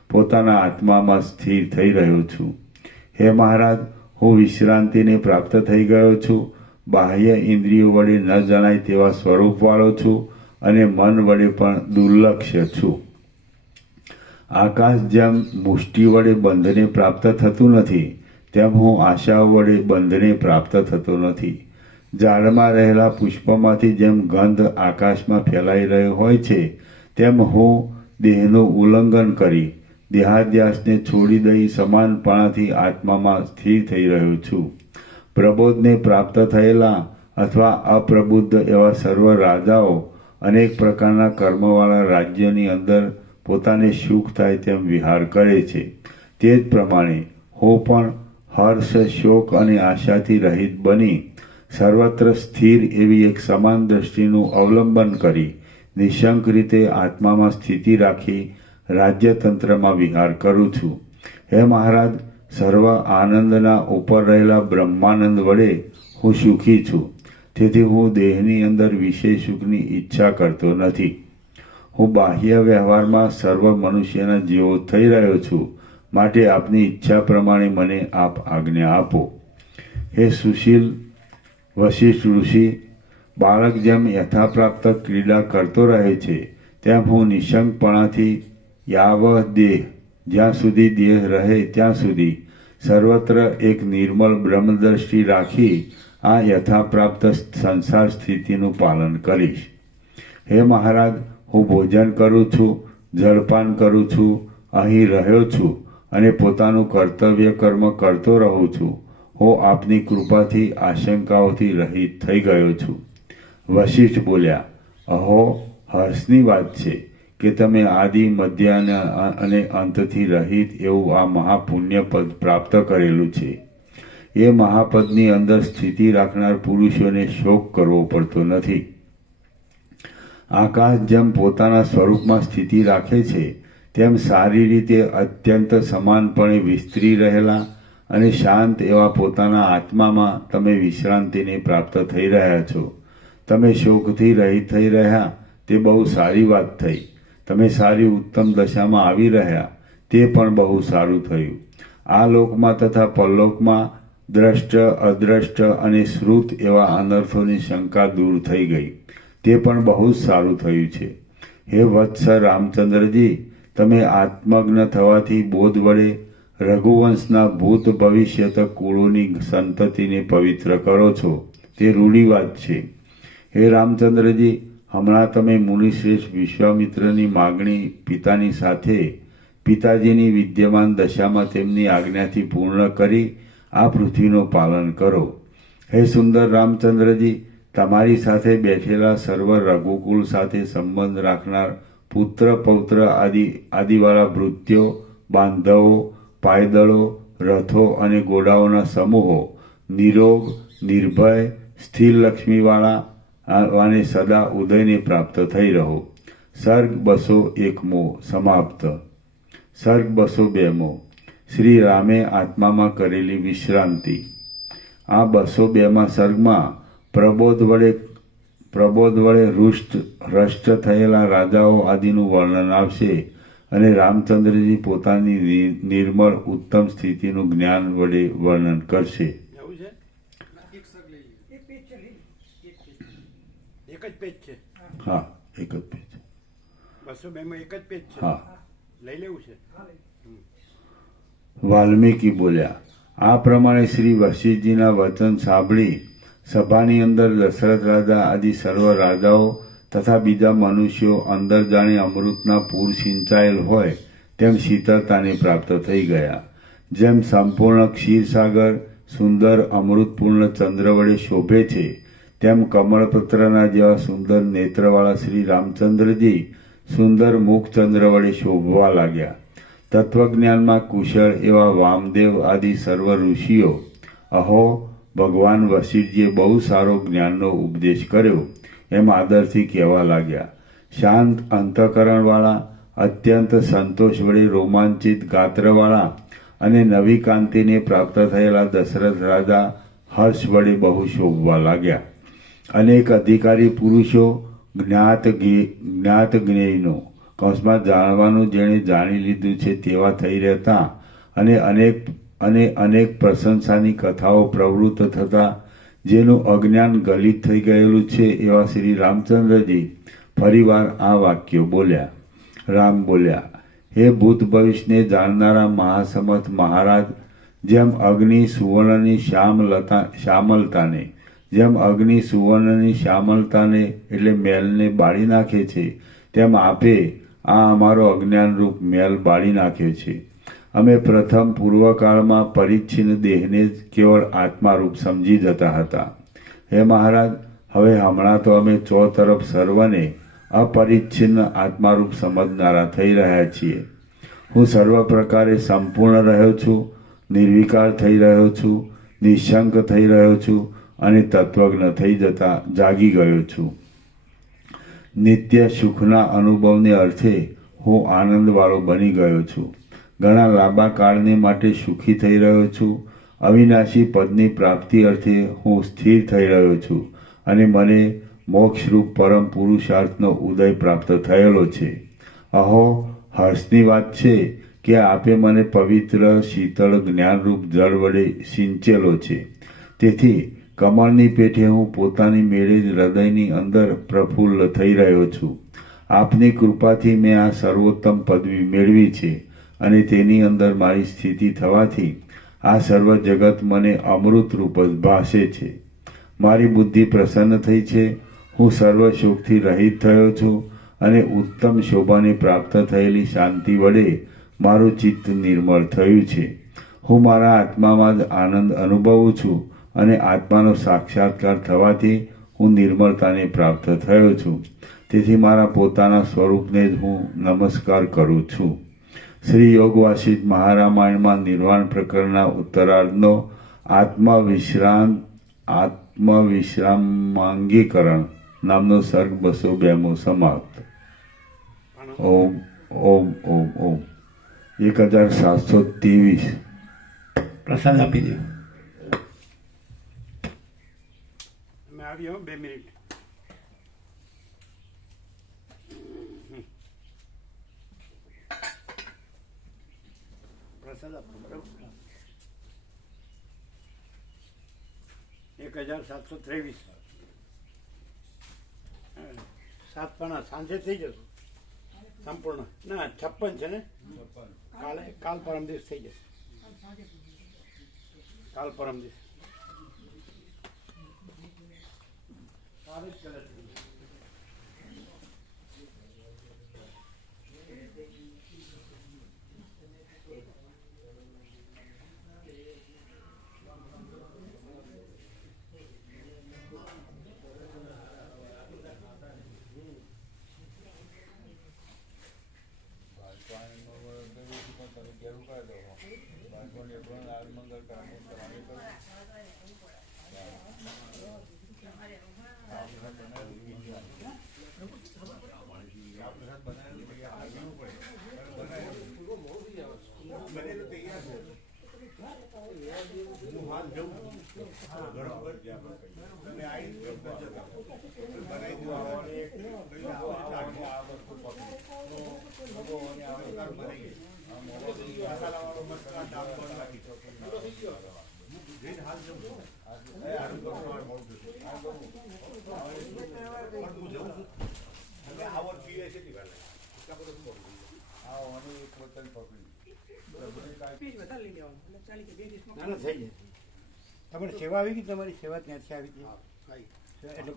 પોતાના આત્મામાં સ્થિર થઈ રહ્યો છું. હે મહારાજ, હું વિશ્રાંતિને પ્રાપ્ત થઈ ગયો છું. બાહ્ય ઇન્દ્રિયો વડે ન જણાય તેવા સ્વરૂપવાળો છું અને મન વડે પણ દુર્લક્ષ્ય છું. આકાશ જેમ મુષ્ટિ વડે બંધને પ્રાપ્ત થતું નથી, તેમ હું આશાઓ વડે બંધને પ્રાપ્ત થતો નથી. ઝાડમાં રહેલા પુષ્પમાંથી જેમ ગંધ આકાશમાં ફેલાઈ રહ્યો હોય છે, તેમ હું દેહનું ઉલ્લંઘન કરી દેહાધ્યાસને છોડી દઈ સમાનપણાથી આત્મામાં સ્થિર થઈ રહ્યો છું. પ્રબોધને પ્રાપ્ત થયેલા અથવા અપ્રબુદ્ધ એવા સર્વ રાજાઓ અનેક પ્રકારના કર્મવાળા રાજ્યની અંદર પોતાને સુખ થાય તેમ વિહાર કરે છે. તે જ પ્રમાણે હું પણ હર્ષ, શોક અને આશાથી રહિત બની સર્વત્ર સ્થિર એવી એક સમાન દ્રષ્ટિનું અવલંબન કરી નિશંક રીતે આત્મામાં સ્થિતિ રાખી રાજ્યતંત્રમાં વિહાર કરું છું. હે મહારાજ, સર્વ આનંદના ઉપર રહેલા બ્રહ્માનંદ વડે હું સુખી છું. તેથી હું દેહની અંદર વિષય સુખની ઈચ્છા કરતો નથી. હું બાહ્ય વ્યવહારમાં સર્વ મનુષ્યના જેવો થઈ રહ્યો છું. માટે આપની ઈચ્છા પ્રમાણે મને આપ આજ્ઞા આપો. હે સુશીલ વશિષ્ઠ ઋષિ, બાળક જેમ યથાપ્રાપ્ત ક્રીડા કરતો રહે છે તેમ હું નિશંકપણાથી યાવ દેહ, જ્યાં સુધી દેહ રહે ત્યાં સુધી સર્વત્ર એક નિર્મળ બ્રહ્મદ્રષ્ટિ રાખી આ યથાપ્રાપ્ત સંસાર સ્થિતિનું પાલન કરીશ. હે મહારાજ, હું ભોજન કરું છું, જળપાન કરું છું, અહીં રહ્યો છું અને પોતાનું કર્તવ્ય કર્મ કરતો રહું છું. હું આપની કૃપાથી આશંકાઓથી રહિત થઈ ગયો છું. વશિષ્ઠ બોલ્યા, અહો, હર્ષની વાત છે કે તમે આદિ, મધ્ય અને અંતથી રહિત એવું આ મહાપુણ્ય પદ પ્રાપ્ત કરેલું છે. એ મહાપદની અંદર સ્થિતિ રાખનાર પુરુષોને શોક કરવો પડતો નથી. આકાશ જેમ પોતાના સ્વરૂપમાં સ્થિતિ રાખે છે તેમ સારી રીતે અત્યંત સમાનપણે વિસ્તરી રહેલા અને શાંત એવા પોતાના આત્મામાં તમે વિશ્રાંતિને પ્રાપ્ત થઈ રહ્યા છો. તમે શોકથી રહિત થઈ રહ્યા તે બહુ સારી વાત થઈ. તમે સારી ઉત્તમ દશામાં આવી રહ્યા તે પણ બહુ સારું થયું. આ લોકમાં તથા પરલોકમાં દ્રષ્ટ, અદ્રષ્ટ અને શ્રુત એવા અનર્થોની શંકા દૂર થઈ ગઈ. તે પણ બહુ જ સારું થયું છે. હે વત્સ રામચંદ્રજી, તમે આત્મજ્ઞ થવાથી બોધ વડે રઘુવંશના ભૂત ભવિષ્યત કુળોની સંતતિને પવિત્ર કરો છો તે રૂઢિવાત છે. હે રામચંદ્રજી, હમણાં તમે મુનિશ્રેષ્ઠ વિશ્વામિત્રની માગણી પિતાની સાથે પિતાજીની વિદ્યમાન દશામાં તેમની આજ્ઞાથી પૂર્ણ કરી આ પૃથ્વીનું પાલન કરો. હે સુંદર રામચંદ્રજી, તમારી સાથે બેઠેલા સર્વ રઘુકુળ સાથે સંબંધ રાખનાર પુત્ર પૌત્ર આદિવાળા ભૃત્યો, બાંધવો, પાયદળો, રથો અને ઘોડાઓના સમૂહો નિરોગ, નિર્ભય, સ્થિર લક્ષ્મીવાળા અને સદા ઉદયને પ્રાપ્ત થઈ રહો. સર્ગ 201 સમાપ્ત. સર્ગ 202 શ્રી રામે આત્મામાં કરેલી વિશ્રાંતિ. આ 202માં સર્ગમાં પ્રબોધ વડે હૃષ્ટ થયેલા રાજાઓ આદિનું વર્ણન આવશે અને રામચંદ્રજી પોતાની નિર્મળ ઉત્તમ સ્થિતિનું જ્ઞાન વડે વર્ણન કરશે. એવું છે? એક જ પેજ છે. હા, એક જ પેજ. 202માં એક જ પેજ છે. હા. લઈ લેવું છે. વાલ્મીકી બોલ્યા, આ પ્રમાણે શ્રી વશિષ્ઠજીના વચન સાંભળી સભાની અંદર દશરથ રાજા આદિ સર્વ રાજાઓ તથા બીજા મનુષ્યો અંદર જાણે અમૃતના પૂર સિંચાયેલ હોય તેમ શીતળતાને પ્રાપ્ત થઈ ગયા. જેમ સંપૂર્ણ ક્ષીરસાગર સુંદર અમૃતપૂર્ણ ચંદ્ર વડે શોભે છે તેમ કમળપત્રના જેવા સુંદર નેત્રવાળા શ્રી રામચંદ્રજી સુંદર મુખચંદ્ર વડે શોભવા લાગ્યા. તત્વજ્ઞાનમાં કુશળ એવા વામદેવ આદિ સર્વ ઋષિઓ અહો, ભગવાન વશિષ્ઠજીએ બહુ સારો જ્ઞાનનો ઉપદેશ કર્યો એમ આદરથી કહેવા લાગ્યા. શાંત અંતઃકરણવાળા, અત્યંત સંતોષ વડે રોમાંચિત ગાત્રવાળા અને નવી કાંતિને પ્રાપ્ત થયેલા દશરથ રાજા હર્ષ વડે બહુ શોભવા લાગ્યા. અનેક અધિકારી પુરુષો જ્ઞાત જ્ઞેયનો કૌંસમાં જાણવાનું જેણે જાણી લીધું છે તેવા થઈ રહેતા અને અનેક પ્રશંસાની કથાઓ પ્રવૃત્ત થતા જેનું અજ્ઞાન ગલિત થઈ ગયેલું છે એવા શ્રી રામચંદ્રજી ફરીવાર આ વાક્યો બોલ્યા. રામ બોલ્યા, હે ભૂત ભવિષ્યને જાણનારા મહાસમર્થ મહારાજ, જેમ અગ્નિ સુવર્ણની શ્યામલતાને એટલે મેલને બાળી નાખે છે તેમ આપે આ અમારો અજ્ઞાનરૂપ મેલ બાળી નાખ્યો છે. અમે પ્રથમ પૂર્વકાળમાં પરિચ્છિન્ન દેહને જ કેવળ આત્મારૂપ સમજી જતા હતા. હે મહારાજ, હવે હમણાં તો અમે ચોતરફ સર્વને અપરિચ્છિન્ન આત્મારૂપ સમજનારા થઈ રહ્યા છીએ. હું સર્વ પ્રકારે સંપૂર્ણ રહ્યો છું, નિર્વિકાર થઈ રહ્યો છું, નિશંક થઈ રહ્યો છું અને તત્વજ્ઞ થઈ જતા જાગી ગયો છું. નિત્ય સુખના અનુભવને અર્થે હું આનંદવાળો બની ગયો છું. ઘણા લાંબા કાળને માટે સુખી થઈ રહ્યો છું. અવિનાશી પદની પ્રાપ્તિ અર્થે હું સ્થિર થઈ રહ્યો છું અને મને મોક્ષરૂપ પરમ પુરુષાર્થનો ઉદય પ્રાપ્ત થયેલો છે. અહો, હર્ષની વાત છે કે આપે મને પવિત્ર શીતળ જ્ઞાનરૂપ જળ વડે સિંચેલો છે. તેથી કમળની પેઠે હું પોતાની મેળે જ હૃદયની અંદર પ્રફુલ્લ થઈ રહ્યો છું. આપની કૃપાથી મેં આ સર્વોત્તમ પદવી મેળવી છે અને તેની અંદર મારી સ્થિતિ થવાથી આ સર્વ જગત મને અમૃતરૂપ જ ભાસે છે. મારી બુદ્ધિ પ્રસન્ન થઈ છે. હું સર્વ શોકથી રહિત થયો છું અને ઉત્તમ શોભાને પ્રાપ્ત થયેલી શાંતિ વડે મારું ચિત્ત નિર્મળ થયું છે. હું મારા આત્મામાં જ આનંદ અનુભવું છું અને આત્માનો સાક્ષાત્કાર થવાથી હું નિર્મળતાને પ્રાપ્ત થયો છું. તેથી મારા પોતાના સ્વરૂપને જ હું નમસ્કાર કરું છું. શ્રી યોગ વાસિષ્ઠ મહારામાયણમાં નિર્વાણ પ્રકરણના ઉત્તરાર્ધનો આત્મવિશ્રામાંગીકરણ નામનો સર્ગ 202મો સમાપ્ત. ઓમ ઓમ ઓમ ઓમ. 1723. પ્રસાદ આપી દો. અમે આવી હો 2 મિનિટ. પ્રસાદ આપો બરાબર. 1723. 7 પાના સાંજે થઈ જશે સંપૂર્ણ. ના 56 છે ને. કાલ પરમ દિવસ થઈ જશે. કાલ પરમ દિવસ ના ના થઈ જાય. તમારી સેવા આવી ગઈ. તમારી સેવા ત્યાંથી આવી ગઈ. એટલે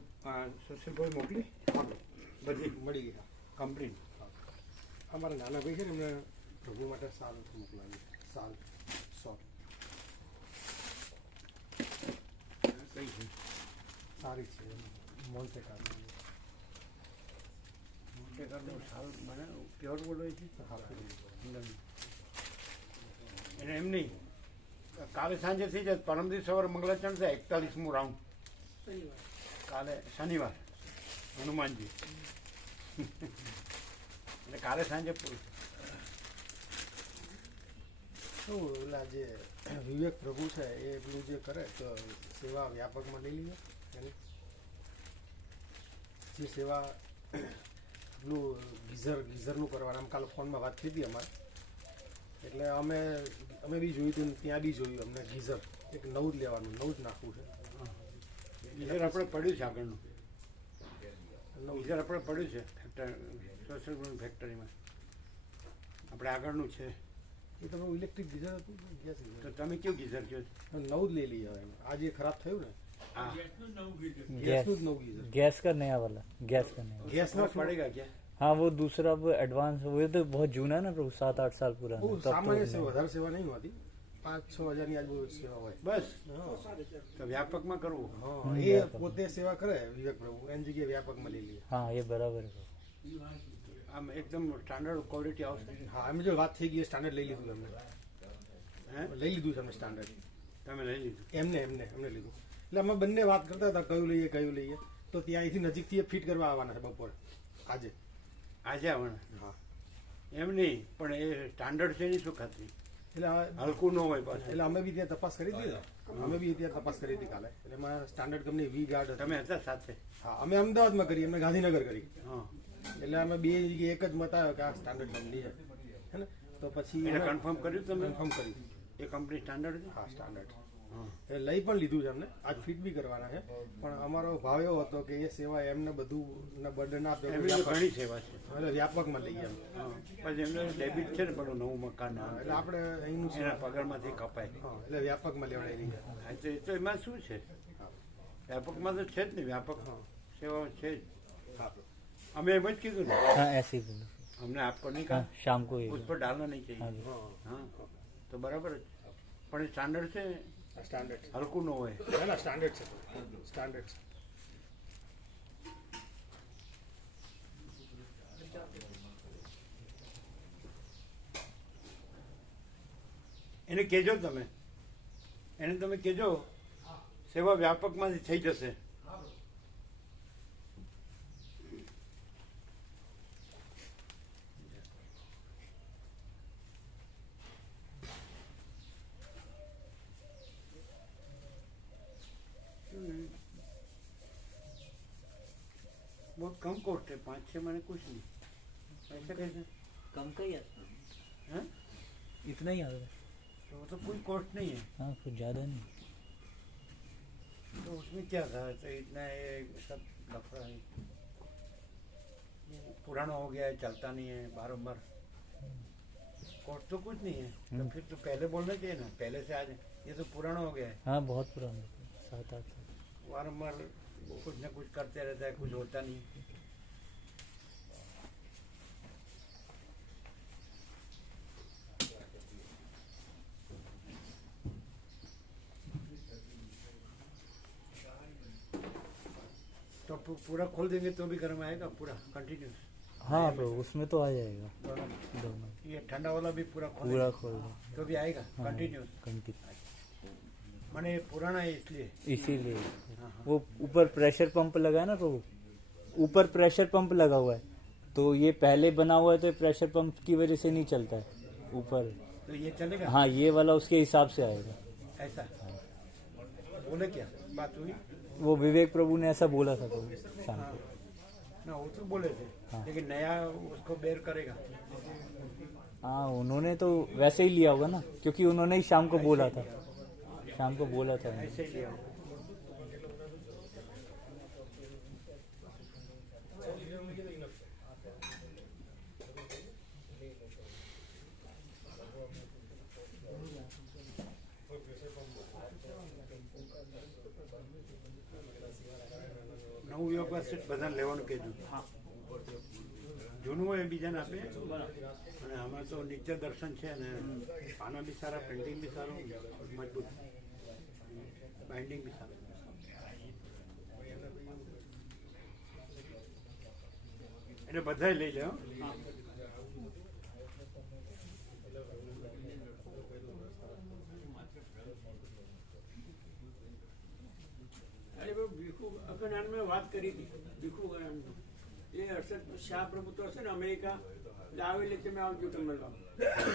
સુશીલભાઈ મોકલી બધી મળી ગઈ કમ્પ્લીટ. અમારા નાના ભાઈ છે ને એમને પ્રભુ માટે સાલ મોકલાવી. સાલ 100 કઈ છે સારી છે. મોન્ટે કાર્લો સારું મને પ્યોર બોલો છે. હા એટલે એમ નહીં. કાલે સાંજે થઈ જાય. પરમ દિવસ સવારે મંગળાચરણ થાય 41મું રાઉન્ડ. કાલે શનિવાર હનુમાનજી. એટલે કાલે સાંજે પૂરું. શું ઓલા જે વિવેક પ્રભુ છે એ પેલું જે કરે તો સેવા વ્યાપકમાં લઈ લઈએ એની જે સેવા પેલું ગીઝરનું કરવાનું. આમ કાલે ફોનમાં વાત થઈ હતી અમારે. એટલે અમે બી જોયું હતું ત્યાં બી જોયું. અમને ગીઝર એક નવું જ લેવાનું, નવું જ નાખવું છે. ગીઝર આપણે પડ્યું છે આગળનું. ગીઝર આપણે પડ્યું છે સોશિયલ ફેક્ટરીમાં. આપણે આગળનું છે. એ તમારું ઇલેક્ટ્રિક ગીઝર હતું ગેસ તો ગીઝર? તમે કયું ગીઝર કહો છો? નવું જ લઈ લઈએ હવે. આજે ખરાબ થયું ને હા ગેસનું જ નવું ગીઝર. गैस का नया वाला गैस का नया वाला। ગેસનો પડેગા ક્યાં? हाँ वो दूसरा वो एडवांस वो तो बहुत जूना है ना प्रभु 7-8 साल पुराना બહુ है, तब સામાન્ય तो સેવા, વધારે સેવા નહીં હોતી. 5-6 હજારની આજુબાજુ સેવા હોય. બસ હા. તો વ્યાપકમાં કરવું. હા, એ પોતે સેવા કરે વિવેક પ્રભુ. એની જગ્યાએ વ્યાપકમાં લઈ લઈએ. हाँ ये बराबर है। આમ એકદમ સ્ટાન્ડર્ડ ક્વોલિટી આવશે. હા એમ જો વાત થઈ ગઈ સ્ટાન્ડર્ડ લઈ લીધું એમને, હે લઈ લીધું છે એમને સ્ટાન્ડર્ડ, તમે લઈ લીધું. એમને લીધું. એટલે અમે બંને વાત કરતા હતા કયું લઈએ, તો ત્યાં અહીંથી નજીકથી ફિટ કરવા આવવાના છે બપોરે આજે. આજે આવવાના? હા એમ નહીં, પણ એ સ્ટાન્ડર્ડ છે એની શું ખાતરી? એટલે હલકું ન હોય પાછું. એટલે અમે બી ત્યાં તપાસ કરી હતી કાલે. એટલે એમાં સ્ટાન્ડર્ડ કંપની વી ગાર્ડ તમે હતા સાથે? હા અમે અમદાવાદમાં કરી, એમને ગાંધીનગર કરી. હા. એટલે અમે બે જગ્યાએ એક જ મત આવ્યો કે આ સ્ટાન્ડર્ડ કંપની છે, હે ને? તો પછી એને કન્ફર્મ કર્યું તમે? કન્ફર્મ કર્યું. એ કંપની સ્ટાન્ડર્ડ છે? હા સ્ટાન્ડર્ડ. હા. એ લઈ પણ લીધું છે અમને, આજ ફિટ બી કરવાના છે. પણ અમારો ભાવ એવો હતો કે એ સેવા એમને બધું બર્ડન આપે એમની તો ઘણી સેવા છે. એટલે વ્યાપકમાં લઈએ એમ. હા. પછી એમને ડેબિટ છે ને પેલું નવું મકાન, એટલે આપણે અહીંનું એના પગારમાંથી કપાય. હા એટલે વ્યાપકમાં લેવડાવી લઈએ. હા, તો એ તો એમાં શું છે, વ્યાપકમાં તો છે જ ને, વ્યાપક સેવાઓ છે જ. હા અમે એમ જ કીધું ને, हाँ ऐसे ही बोलो. हमने आपको नहीं हाँ कहा शाम को ही उस पर डालना नहीं चाहिए. हाँ जी. हाँ तो बराबर જ. પણ એ સ્ટાન્ડર્ડ છે, સ્ટાન્ડર્ડ હલકું ન હોય. ના ના સ્ટાન્ડર્ડ છે, સ્ટાન્ડર્ડ છે. એને કહેજો તમે, એને તમે કહેજો સેવા વ્યાપકમાંથી થઈ જશે. बहुत कम कॉस्ट है, 5-6 महीने कुछ नहीं. ऐसे कैसे? कम का ही आता हैं? इतना ही आता है. तो वो तो कोई कॉस्ट नहीं है. हाँ कुछ ज़्यादा नहीं. तो उसमें क्या था, तो इतना ये सब लफड़ा है, पुराना हो गया है, चलता नहीं है बारम्बार. कॉस्ट तो कुछ नहीं है. तो फिर तो पहले बोलना चाहिए ना, पहले से आज ये तो पुराना हो गया है, हाँ बहुत पुराना 7-8 साल. बारम्बार कुछ ना कुछ करते रहता है, कुछ होता नहीं. तो पूरा खोल देंगे तो भी गर्म आएगा पूरा कंटिन्यूस. हाँ ब्रो उसमें तो आ जाएगा दोनों. ये ठंडा वाला भी पूरा खोल पूरा देंगे खोल दो. तो भी आएगा हाँ, कंटिन्यूस. मैंने पुराना है इसलिए. इसीलिए हाँ. वो ऊपर प्रेशर पंप लगा है ना, तो ऊपर प्रेशर पंप लगा हुआ है, तो ये पहले बना हुआ है तो प्रेशर पंप की वजह से नहीं चलता है ऊपर. तो ये चलेगा. हाँ ये वाला उसके हिसाब से आएगा. ऐसा बोले क्या बात हुई? वो विवेक प्रभु ने ऐसा बोला था तो शाम हाँ. को. ना वो तो बोले थे. हाँ. लेकिन नया उसको बेर करेगा. हाँ उन्होंने तो वैसे ही लिया होगा ना, क्योंकि उन्होंने ही शाम को बोला था. शाम को बोला था. ऐसे ही लिया. નવું વ્યવસ્થિત બધાને લેવાનું કહેજો. જૂનું હોય એ બીજાને આપે. અને આમાં તો નિત્ય દર્શન છે ને, પાના બી સારા, પ્રિન્ટિંગ બી સારું, મજબૂત, બાઇન્ડિંગ બી સારું. એટલે બધાય લઈ લે. અરે બાબુ, ભીખુ અગણાન મેં વાત કરી હતી, ભીખુ અગણાનનું. એ હર્ષદ શાહ પ્રભુ તો હશે ને અમેરિકા, એટલે આવે એટલે તમે આવજો, તમે મળવા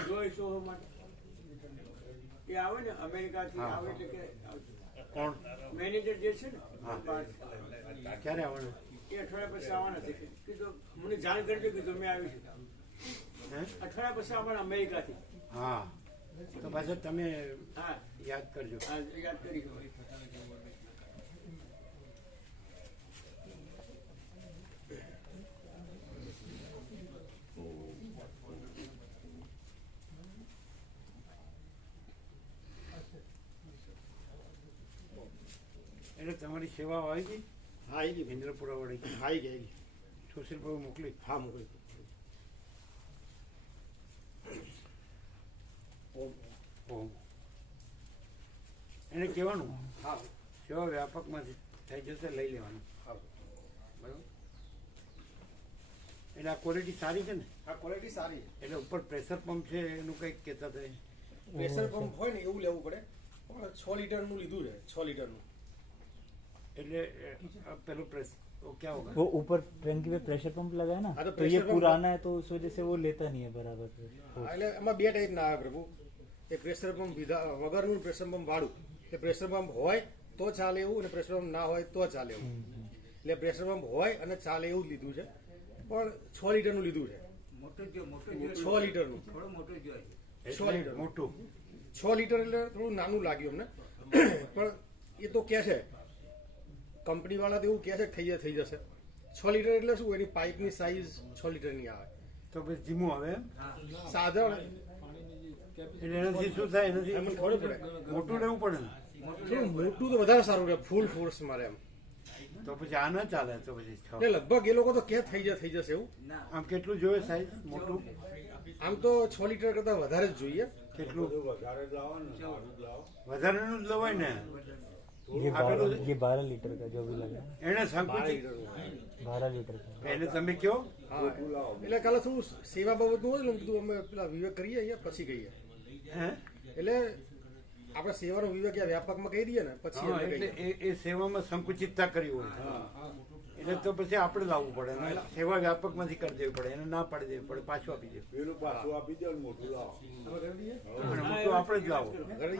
જોઈશો માટે. એ આવે ને અમેરિકાથી આવે એટલે કે કોણ મેનેજર જે છે ને, હા. ક્યારે આવવાનું? એ અઠવાડિયા પછી આવવાના છે. કીધું મને જાણ કરજો, કીધું મેં આવી છું. હે? અઠવાડિયા પછી આવવાના અમેરિકાથી. હા તો પાછા તમે હા યાદ કરજો. આ યાદ કરીશું. એટલે તમારી સેવાઓ આવી ગઈ? હા આવી ગઈ. ઇન્દ્રપુરા વાળી આવી ગઈ. સુશીલ ભાઈ મોકલી. હા મોકલી. ઓમ. એને કહેવાનું હા સેવા વ્યાપકમાંથી થઈ જશે, લઈ લેવાનું. હા. બરાબર. એટલે આ ક્વોલિટી સારી છે ને? આ ક્વોલિટી સારી છે. એટલે ઉપર પ્રેશર પંપ છે એનું કંઈક કહેતા હતા એ. પ્રેશર પંપ હોય ને એવું લેવું પડે, પણ 6 લીટરનું લીધું છે, 6 લીટરનું. એટલે પેલું પ્રેસ क्या होगा? वो ऊपर टंकी पे प्रेशर पंप लगा है ना, हाँ, तो तो ये pressure pump- पुराना है तो उस वजह से वो लेता नहीं है बराबर से। હા, એટલે એમાં બે ટાઈપના આવે પ્રભુ. એક પ્રેશર પંપ વગરનું પ્રેશર પંપ વાળું. કે પ્રેશર પંપ હોય તો ચાલે એવું, અને પ્રેશર પંપ ના હોય તો ચાલે એવું. એટલે પ્રેશર પંપ હોય અને ચાલે એવું જ લીધું છે, પણ 6 લીટરનું લીધું છે. મોટું જો 6 લીટરનું. થોડું મોટું જોઈએ. 6 લીટર મોટું. 6 લીટર એટલે થોડું નાનું લાગ્યું અમને, પણ એ તો કહે છે કંપની વાળા તો એવું કહે છે કે થઈ જશે. 6 લીટર એટલે શું, એની પાઇપની સાઈઝ 6 લીટરની આવે. તો પછી ધીમું આવે એમ? સાધારણ એટલે એનાથી શું થાય? એનાથી એમને ખબર પડે. મોટું લેવું પડે ને? થોડું મોટું તો વધારે સારું રહે, ફૂલ ફોર્સ મારે એમ. તો પછી આ ના ચાલે. તો પછી એટલે લગભગ એ લોકો તો કે થઈ જશે એવું. આમ કેટલું જોઈએ સાઈઝ મોટું? આમ તો 6 લીટર કરતા વધારે જ જોઈએ. કેટલું? વધારેનું જ લવાય ને. ये 12 लीटर का जो भी लगा है, એને સંકુચિત 12 लीटर का। એને તમે કયો હા, એટલે કાલે થોડું સેવા બાબતનું હોય ને કીધું અમે પેલા વિવેક કરીએ અહીંયા પછી કહીએ. હે? એટલે આપણે સેવાનો વિવેક યા વ્યાપકમાં કહી દઈએ ને પછી હા, એમને એટલે કહીએ. એ સેવામાં સંકુચિતતા કરી હોય એટલે તો પછી આપણે લાવવું પડે ને સેવા વ્યાપકમાંથી કરી દેવી પડે. એને ના પાડી દેવી પડે, પાછું આપી દેવું અને મોટું આપણે જ લાવો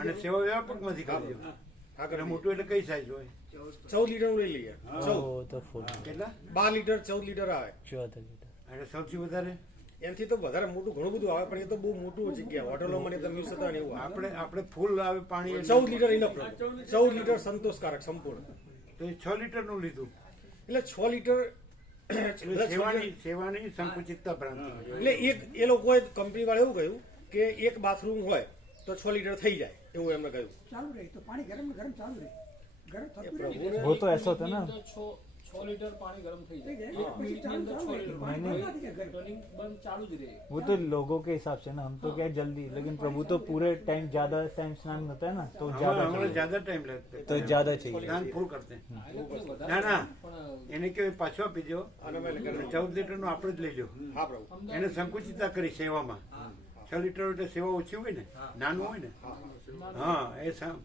અને સેવા વ્યાપકમાંથી કરી દેવું. હા, અને મોટું એટલે કઈ સાઈઝ હોય? 14 લીટરનું લઈ લઈએ. 14 वो तो फुल કેટલા? 12 લીટર 14 લીટર આવે. 14 लीटर। અને સૌથી વધારે એનાથી તો વધારે મોટું ઘણું બધું આવે, પણ એ તો બહુ મોટું જગ્યા હોટલોમાં ને તમે યુઝ થતા ને એવું આવે. આપણે ફૂલ આવે પાણી 14 લીટર ઇનફ. 14 લીટર સંતોષકારક સંપૂર્ણ. તો એ 6 લીટરનું લીધું એટલે 6 લીટર એટલે સેવાની સંકુચિતતા ભ્રાંતિ. એટલે એક એ લોકોએ કંપની વાળા એવું કહ્યું કે એક બાથરૂમ હોય તો 6 લીટર થઈ જાય એવું એમને કહ્યું. ચાલુ રહે તો પાણી ગરમ ને ગરમ ચાલુ રહે. ગરમ થતું રહે. પ્રભુને वो तो ऐसा होता है ना, 6 લીટર પાણી ગરમ થઈ થઈ જાય. જાય. પછી ચાલુ ચાલુ રહે. પાણી બંધ નથી કે ગરમ. ટર્નિંગ બંધ ચાલુ જ રહે. वो तो लोगों के हिसाब से ना, हम तो क्या है जल्दी, लेकिन प्रभु तो पूरे टाइम ज्यादा टाइम स्नान होता है ना, तो ज्यादा हमारा चाहिए, ज्यादा टाइम लगता है तो ज्यादा चाहिए। સ્નાન ફૂલ કરતે વધારે ના ના પણ એને કે પાછો આપી દો અને અમે લગાડી. 14 લીટરનું આપણે જ લઈ લો. હા પ્રભુ. એને સંકુચિતતા કરી સેવામાં. 6 લીટર એટલે સેવા ઓછી હોય ને, નાનું હોય ને. હા, એ સેવા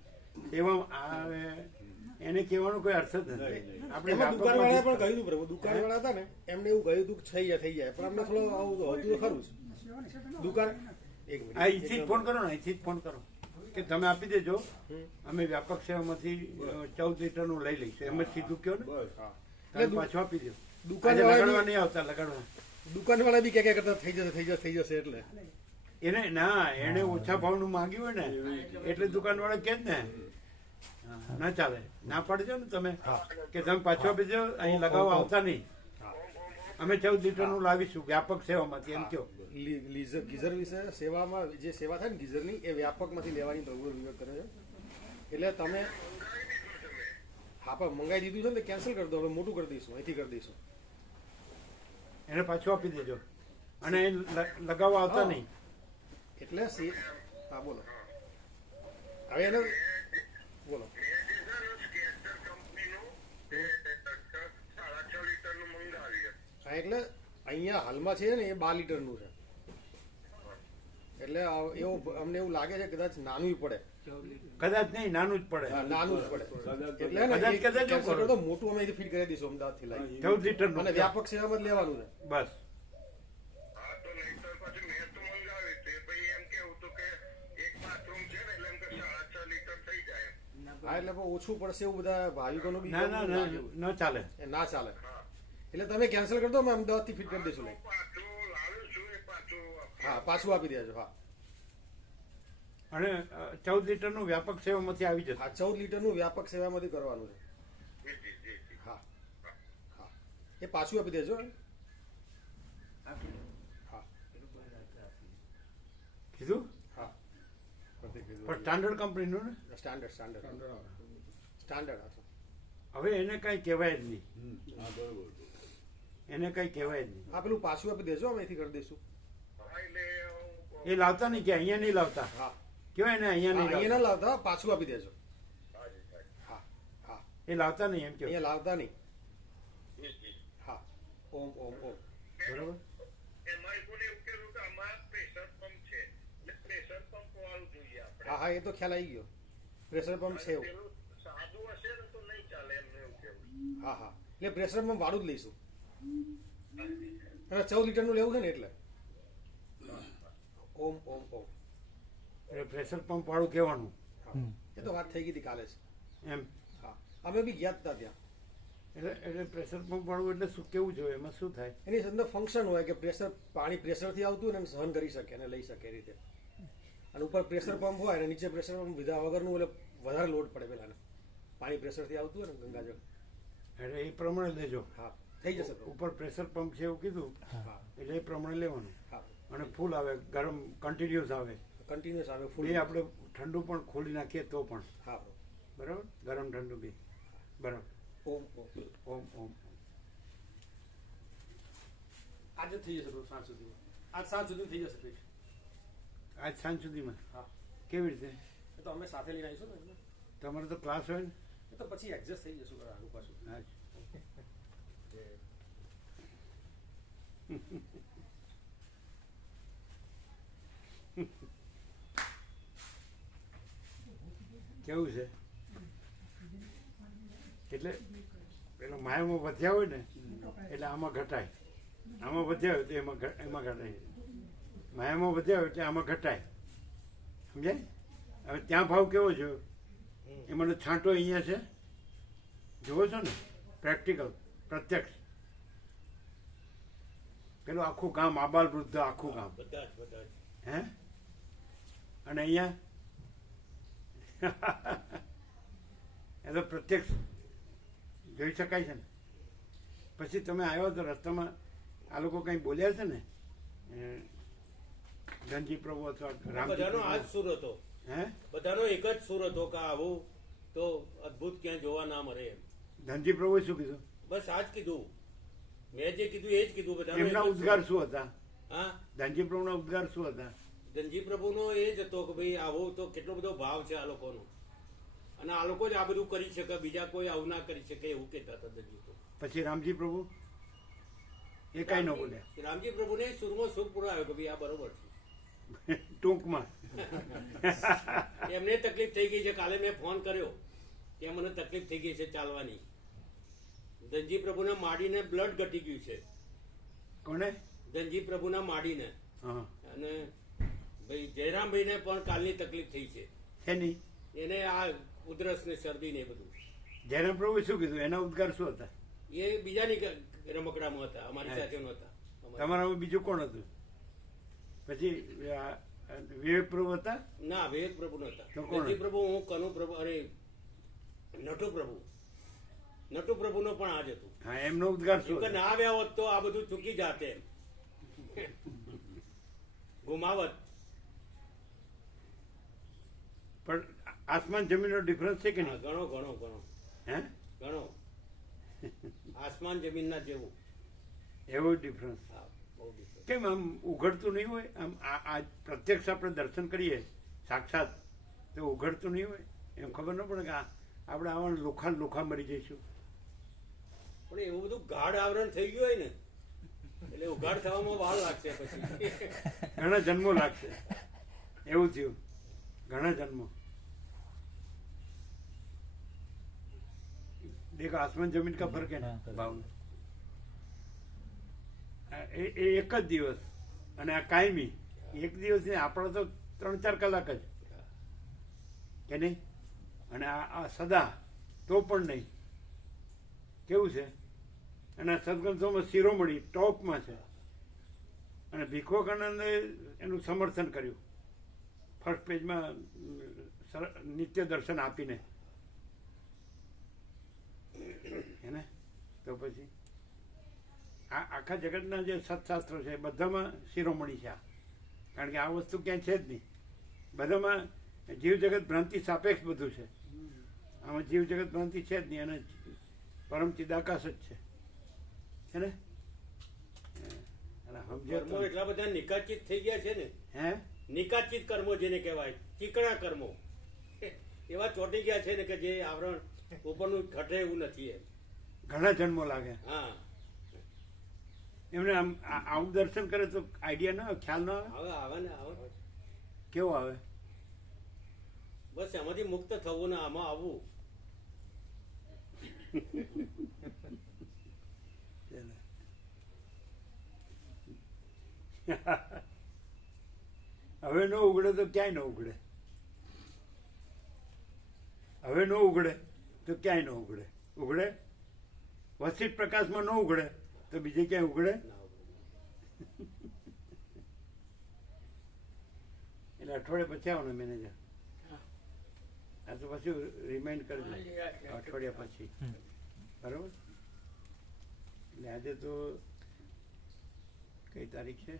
એને કહેવાનો કોઈ અર્થ જ નથી. આપણે એમાં દુકાનવાળાએ પણ વ્યાપકમાં કહ્યું હતું પ્રભુ, દુકાનવાળા હતા ને એમને એવું કહ્યું હતું કે થઈ જાય, પણ અમને થોડું આવું હતું તો ખરું જ. સેવાની સાથે ના દુકાન એક આ અહીંથી જ ફોન કરો ને, અહીંથી જ ફોન કરો કે તમે આપી દેજો, અમે વ્યાપક સેવામાંથી 14 લીટરનું લઈ લઈશું. એમ જ સીધું કહો ને, તમે પાછું આપી દો. આજે લગાડવા નહીં આવતા, લગાડવા. દુકાનવાળા બી ક્યાં કરતા થઈ જશે એટલે એને ના, એને ઓછા ભાવનું માંગ્યું હોય ને એટલે દુકાનવાળા કે જ ને ના ચાલે. ના પાડી દો ને તમે કે તમે પાછું આપી દો, અહીં લગાવવા આવતા નહીં. અમે 14 લીટરનું લાવીશું વ્યાપક સેવામાંથી એમ કહો. ગીઝર વિશે સેવામાં જે સેવા થાય ને ગીઝરની એ વ્યાપકમાંથી લેવાની પ્રભુનો વિવેક કરે છે. એટલે તમે હા પણ મંગાવી દીધું છે ને કેન્સલ કરી દો, હવે મોટું કરી દઈશું, અહીંથી કરી દઈશું. એને પાછું આપી દેજો અને લગાવવા આવતા નહીં. એટલે હા બોલો હવે એને બોલો. હા, એટલે અહીંયા હાલમાં છે ને એ 12 લીટરનું છે. એટલે એવું અમને એવું લાગે છે કદાચ નાનું પડે. કદાચ નહીં, નાનું જ પડે. હા, નાનું જ પડે. એટલે ને કદાચ એક કદાચ cancel કરો. કરો તો મોટું અમે અહીંથી ફિટ કરી દઈશું અમદાવાદથી લાવી. 14 લીટરનું અને વ્યાપક સેવામાં જ લેવાનું છે. બસ. હા, એટલે પણ ઓછું પડશે એવું બધા ભાવિકોનું બી ના ના ના ન ચાલે. એ ના ચાલે. એટલે તમે કેન્સલ કરી દો, અમે અમદાવાદથી ફિટ કરી દઈશું. હા, પાછું આપી દેજો. હા અને 14 લીટરનું વ્યાપક સેવામાંથી આવી જશે. હા, 14 લીટરનું વ્યાપક સેવામાંથી કરવાનું છે. હા હા, એ પાછું આપી દેજો. હા કીધું હા, પણ સ્ટાન્ડર્ડ કંપનીનું ને. સ્ટાન્ડર્ડ હતું. હવે એને કઈ કહેવાય જ નહીં. એને કઈ કહેવાય જ નહીં. હા, પેલું પાછું આપી દેજો, અમે અહીંથી કરી દઈશું. એ લાવતા નહીં કે અહીંયા નહીં લાવતા. હા, કેવાય ને અહીંયા નહીં અહીંયા ના લાવતા. લાવતા, પાછું આપી દેજો. હા હા, એ લાવતા નહીં એમ કે. અહીંયા લાવતા નહીં. હા, ઓમ ઓમ ઓમ. બરાબર. હા હા એ તો ખ્યાલ આવી ગયો. પ્રેશર પંપ છે એવું. હા હા એટલે પ્રેશર પંપ વાળું જ લઈશું. અને 14 લીટરનું લેવું છે ને એટલે. ઓમ ઓમ ઓમ. એટલે પ્રેશર પંપ વાળું કહેવાનું એ તો વાત થઈ ગઈ હતી કાલે જ. એમ. હા અમે બી ગયા જ હતા ત્યાં. એટલે પ્રેશર પંપ વાળું એટલે શું કેવું જોઈએ, એમાં શું થાય? એની અંદર ફંક્શન હોય કે પ્રેશર પાણી પ્રેશરથી આવતું હોય ને સહન કરી શકે અને લઈ શકે એ રીતે. અને ઉપર પ્રેશર પંપ હોય અને નીચે પ્રેશર પંપ વિધા વગરનું એટલે વધારે લોડ પડે પેલાને. પાણી પ્રેશરથી આવતું હોય ને ગંગાજળ. એટલે એ પ્રમાણે લેજો. હા થઈ જશે તો. ઉપર પ્રેશર પંપ છે એવું કીધું, હા એટલે એ પ્રમાણે લેવાનું. હા અને ફૂલ આવે, ગરમ કન્ટિન્યુઅસ આવે. કન્ટિન્યુઅસ આવે ફૂલ. એ આપણે ઠંડુ પણ ખોલી નાખીએ તો પણ હા બરાબર, ગરમ ઠંડુ બી બરાબર. ઓમ ઓમ. ઓમ ઓમ. આજે થઈ જશે બરોબર સાંજ સુધીમાં. આજ સાંજ સુધી થઈ જશે પેટ. આજ સાંજ સુધીમાં? હા કેવી રીતે? એ તો અમે સાથે લઈને આવીશું ને એટલે. તમારે તો ક્લાસ હોય ને? એ તો પછી એડજસ્ટ થઈ જશું આગળ પાછું. હા. કેવું છે? એટલે પેલો માયામાં વધ્યા હોય ને એટલે આમાં ઘટાય, આમાં વધ્યા હોય તો એમાં ઘટાય. માયામાં વધ્યા હોય એટલે આમાં ઘટાય. સમજાય? હવે ત્યાં ભાવ કેવો છે એ મને છાંટો અહીંયા છે, જુઓ છો ને? પ્રેક્ટિકલ, પ્રત્યક્ષ. પેલું આખું ગામ, આબાલ વૃદ્ધ આખું ગામ, હે? અને અહીંયા એ તો પ્રત્યક્ષ જોઈ શકાય છે ને. પછી તમે આવ્યો તો રસ્તામાં આ લોકો કંઈ બોલ્યા છે ને, ધનજી પ્રભુ અથવા બધાનો આ જ સુર હતો. હે? બધાનો એક જ સુર હતો કે આવું તો અદભુત ક્યાં જોવા ના મળે એમ. ધનજી પ્રભુએ શું કીધું? બસ આ જ કીધું. મેં જે કીધું એ જ કીધું. બધા એમના ઉદ્ગાર શું હતા? હા, ધનજી પ્રભુના ઉદ્ગાર શું હતા? ધનજી પ્રભુનો એ જ હતો કે ભાઈ આવો તો કેટલો બધો ભાવ છે આ લોકોનો, અને આ લોકો જ આ બધું કરી શકે, બીજા કોઈ આવું ના કરી શકે એવું કહેતા હતા ધનજી પ્રભુ. પછી રામજી પ્રભુ એ કઈ ન બોલ્યા? રામજી પ્રભુને સુરમાં સુર પૂરો આવ્યો કે ભાઈ આ બરોબર છે. ટૂંકમાં એમને તકલીફ થઈ ગઈ છે. કાલે મેં ફોન કર્યો કે મને તકલીફ થઈ ગઈ છે ચાલવાની. ધનજી પ્રભુના માડીને બ્લડ ઘટી ગયું છે. કોને? ધનજી પ્રભુના માડીને. હા. અને ભાઈ જયરામભાઈને પણ કાલની તકલીફ થઈ છે. શેની? એને આ ઉધરસ ને શરદી ને બધું. જયરામ પ્રભુએ શું કીધું? એના ઉદ્ગાર શું હતા? એ બીજાની રમકડામાં હતા, અમારી સાથે નહોતા. તમારામાં બીજું કોણ હતું? પછી વિવેક પ્રભુ હતા? ના, વિવેક પ્રભુ નહોતા. તો કોણ? ધનજી પ્રભુ, હું, કનુ પ્રભુ, અરે નટુ પ્રભુ. નટુ પ્રભુનો પણ આ જ હતું. હા, એમનો ઉદ્ગાર શું કે હતો? ના આવ્યા હોત તો આ બધું ચૂકી જાતે એમ. ગુમાવત. પણ આસમાન જમીનનો ડિફરન્સ છે કે હા, નહીં? ઘણો ઘણો ઘણો હે? ઘણો. આસમાન જમીનના જેવું. એવો ડિફરન્સ. હા, બહુ difference. કેમ આમ ઉઘડતું નહીં હોય? આમ આ પ્રત્યક્ષ આપણે દર્શન કરીએ સાક્ષાત તો ઉઘડતું નહીં હોય? એમ ખબર ન પડે કે આપણે આવા લોખા મરી જઈશું? પણ એવું બધું ગાઢ આવરણ થઈ ગયું હોય ને એટલે ઉઘાડ થવામાં વાર લાગશે પછી. ઘણા જન્મો લાગશે. એવું થયું, ઘણા જન્મો. देखो आसमान जमीन का फर्क है ना भाव એ એક જ દિવસ અને આ કાયમી એક દિવસ ને આપણે તો 3-4 કલાક જ કે નહીં, અને આ સદા તો પણ નહીં. કેવું છે? અને સદગ્રંથોમાં શિરોમણી ટોપમાં છે. અને ભીખોકાનંદે એનું સમર્થન કર્યું ફર્સ્ટ પેજમાં નિત્ય દર્શન આપીને. એને તો પછી આ આખા જગતના જે સત્શાસ્ત્રો છે બધામાં શિરોમણી છે. કારણ કે આ વસ્તુ ક્યાંય છે જ નહીં. બધામાં જીવ જગત ભ્રાંતિ સાપેક્ષ બધું છે. આમાં જીવ જગત ભ્રાંતિ છે જ નહીં, અને પરમ ચિદાકાશ જ છે ને. કર્મો એટલા બધા નિકાચિત થઈ ગયા છે ને. હે? નિકાચિત કર્મો જેને કહેવાય, ચીકણા કર્મો એવા ચોંટી ગયા છે ને કે જે આવરણ ઉપરનું ઘટે એવું નથી એમ. ઘણા જન્મો લાગે. હા, એમને આમ આવું દર્શન કરે તો આઈડિયા ના આવે, ખ્યાલ ના આવે? આવે ને આવે. કેવો આવે? બસ એમાંથી મુક્ત થવું ને આમાં આવવું. હવે ન ઉઘડે તો ક્યાંય ન ઉઘડે. હવે ન ઉઘડે તો ક્યાંય ન ઉઘડે. ઉઘડે વસિત પ્રકાશમાં ન ઉઘડે તો બીજે ક્યાંય ઉઘડે? એટલે અઠવાડિયા પછી આવો ને મેનેજર. આ તો પછી રિમાઇન્ડ કરજો અઠવાડિયા પછી. બરાબર? એટલે આજે તો કઈ તારીખ છે?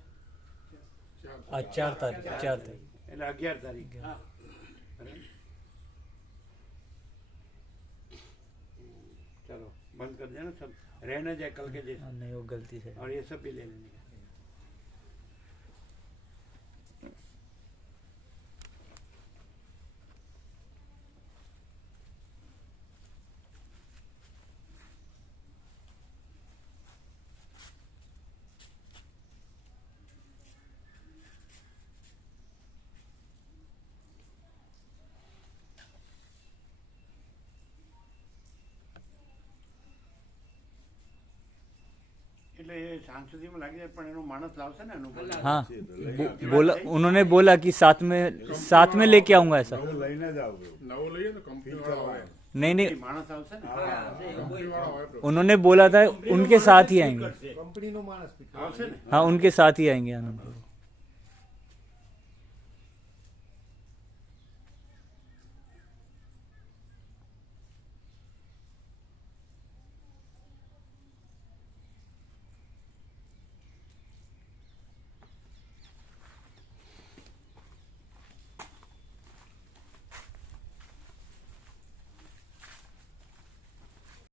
4 तारीख 4 तारीख એટલે 11 તારીખ. હા. बराबर? चलो बंद कर देना सब, रहना जाए कल के जैसे, नहीं वो गलती से और ये सब भी ले लेंगे. એટલે એ સાંજ સુધીમાં લાગી જાય, પણ એનો માણસ લાવશે ને અનુભવ. हाँ बोला, उन्होंने बोला कि साथ में लेके आऊंगा ऐसा. લઈને જ આવજો. नहीं नहीं, માણસ આવશે ને, उन्होंने बोला था उनके साथ ही आएंगे. કંપનીનો માણસ આવશે ને. हाँ उनके साथ ही आएंगे आनंद.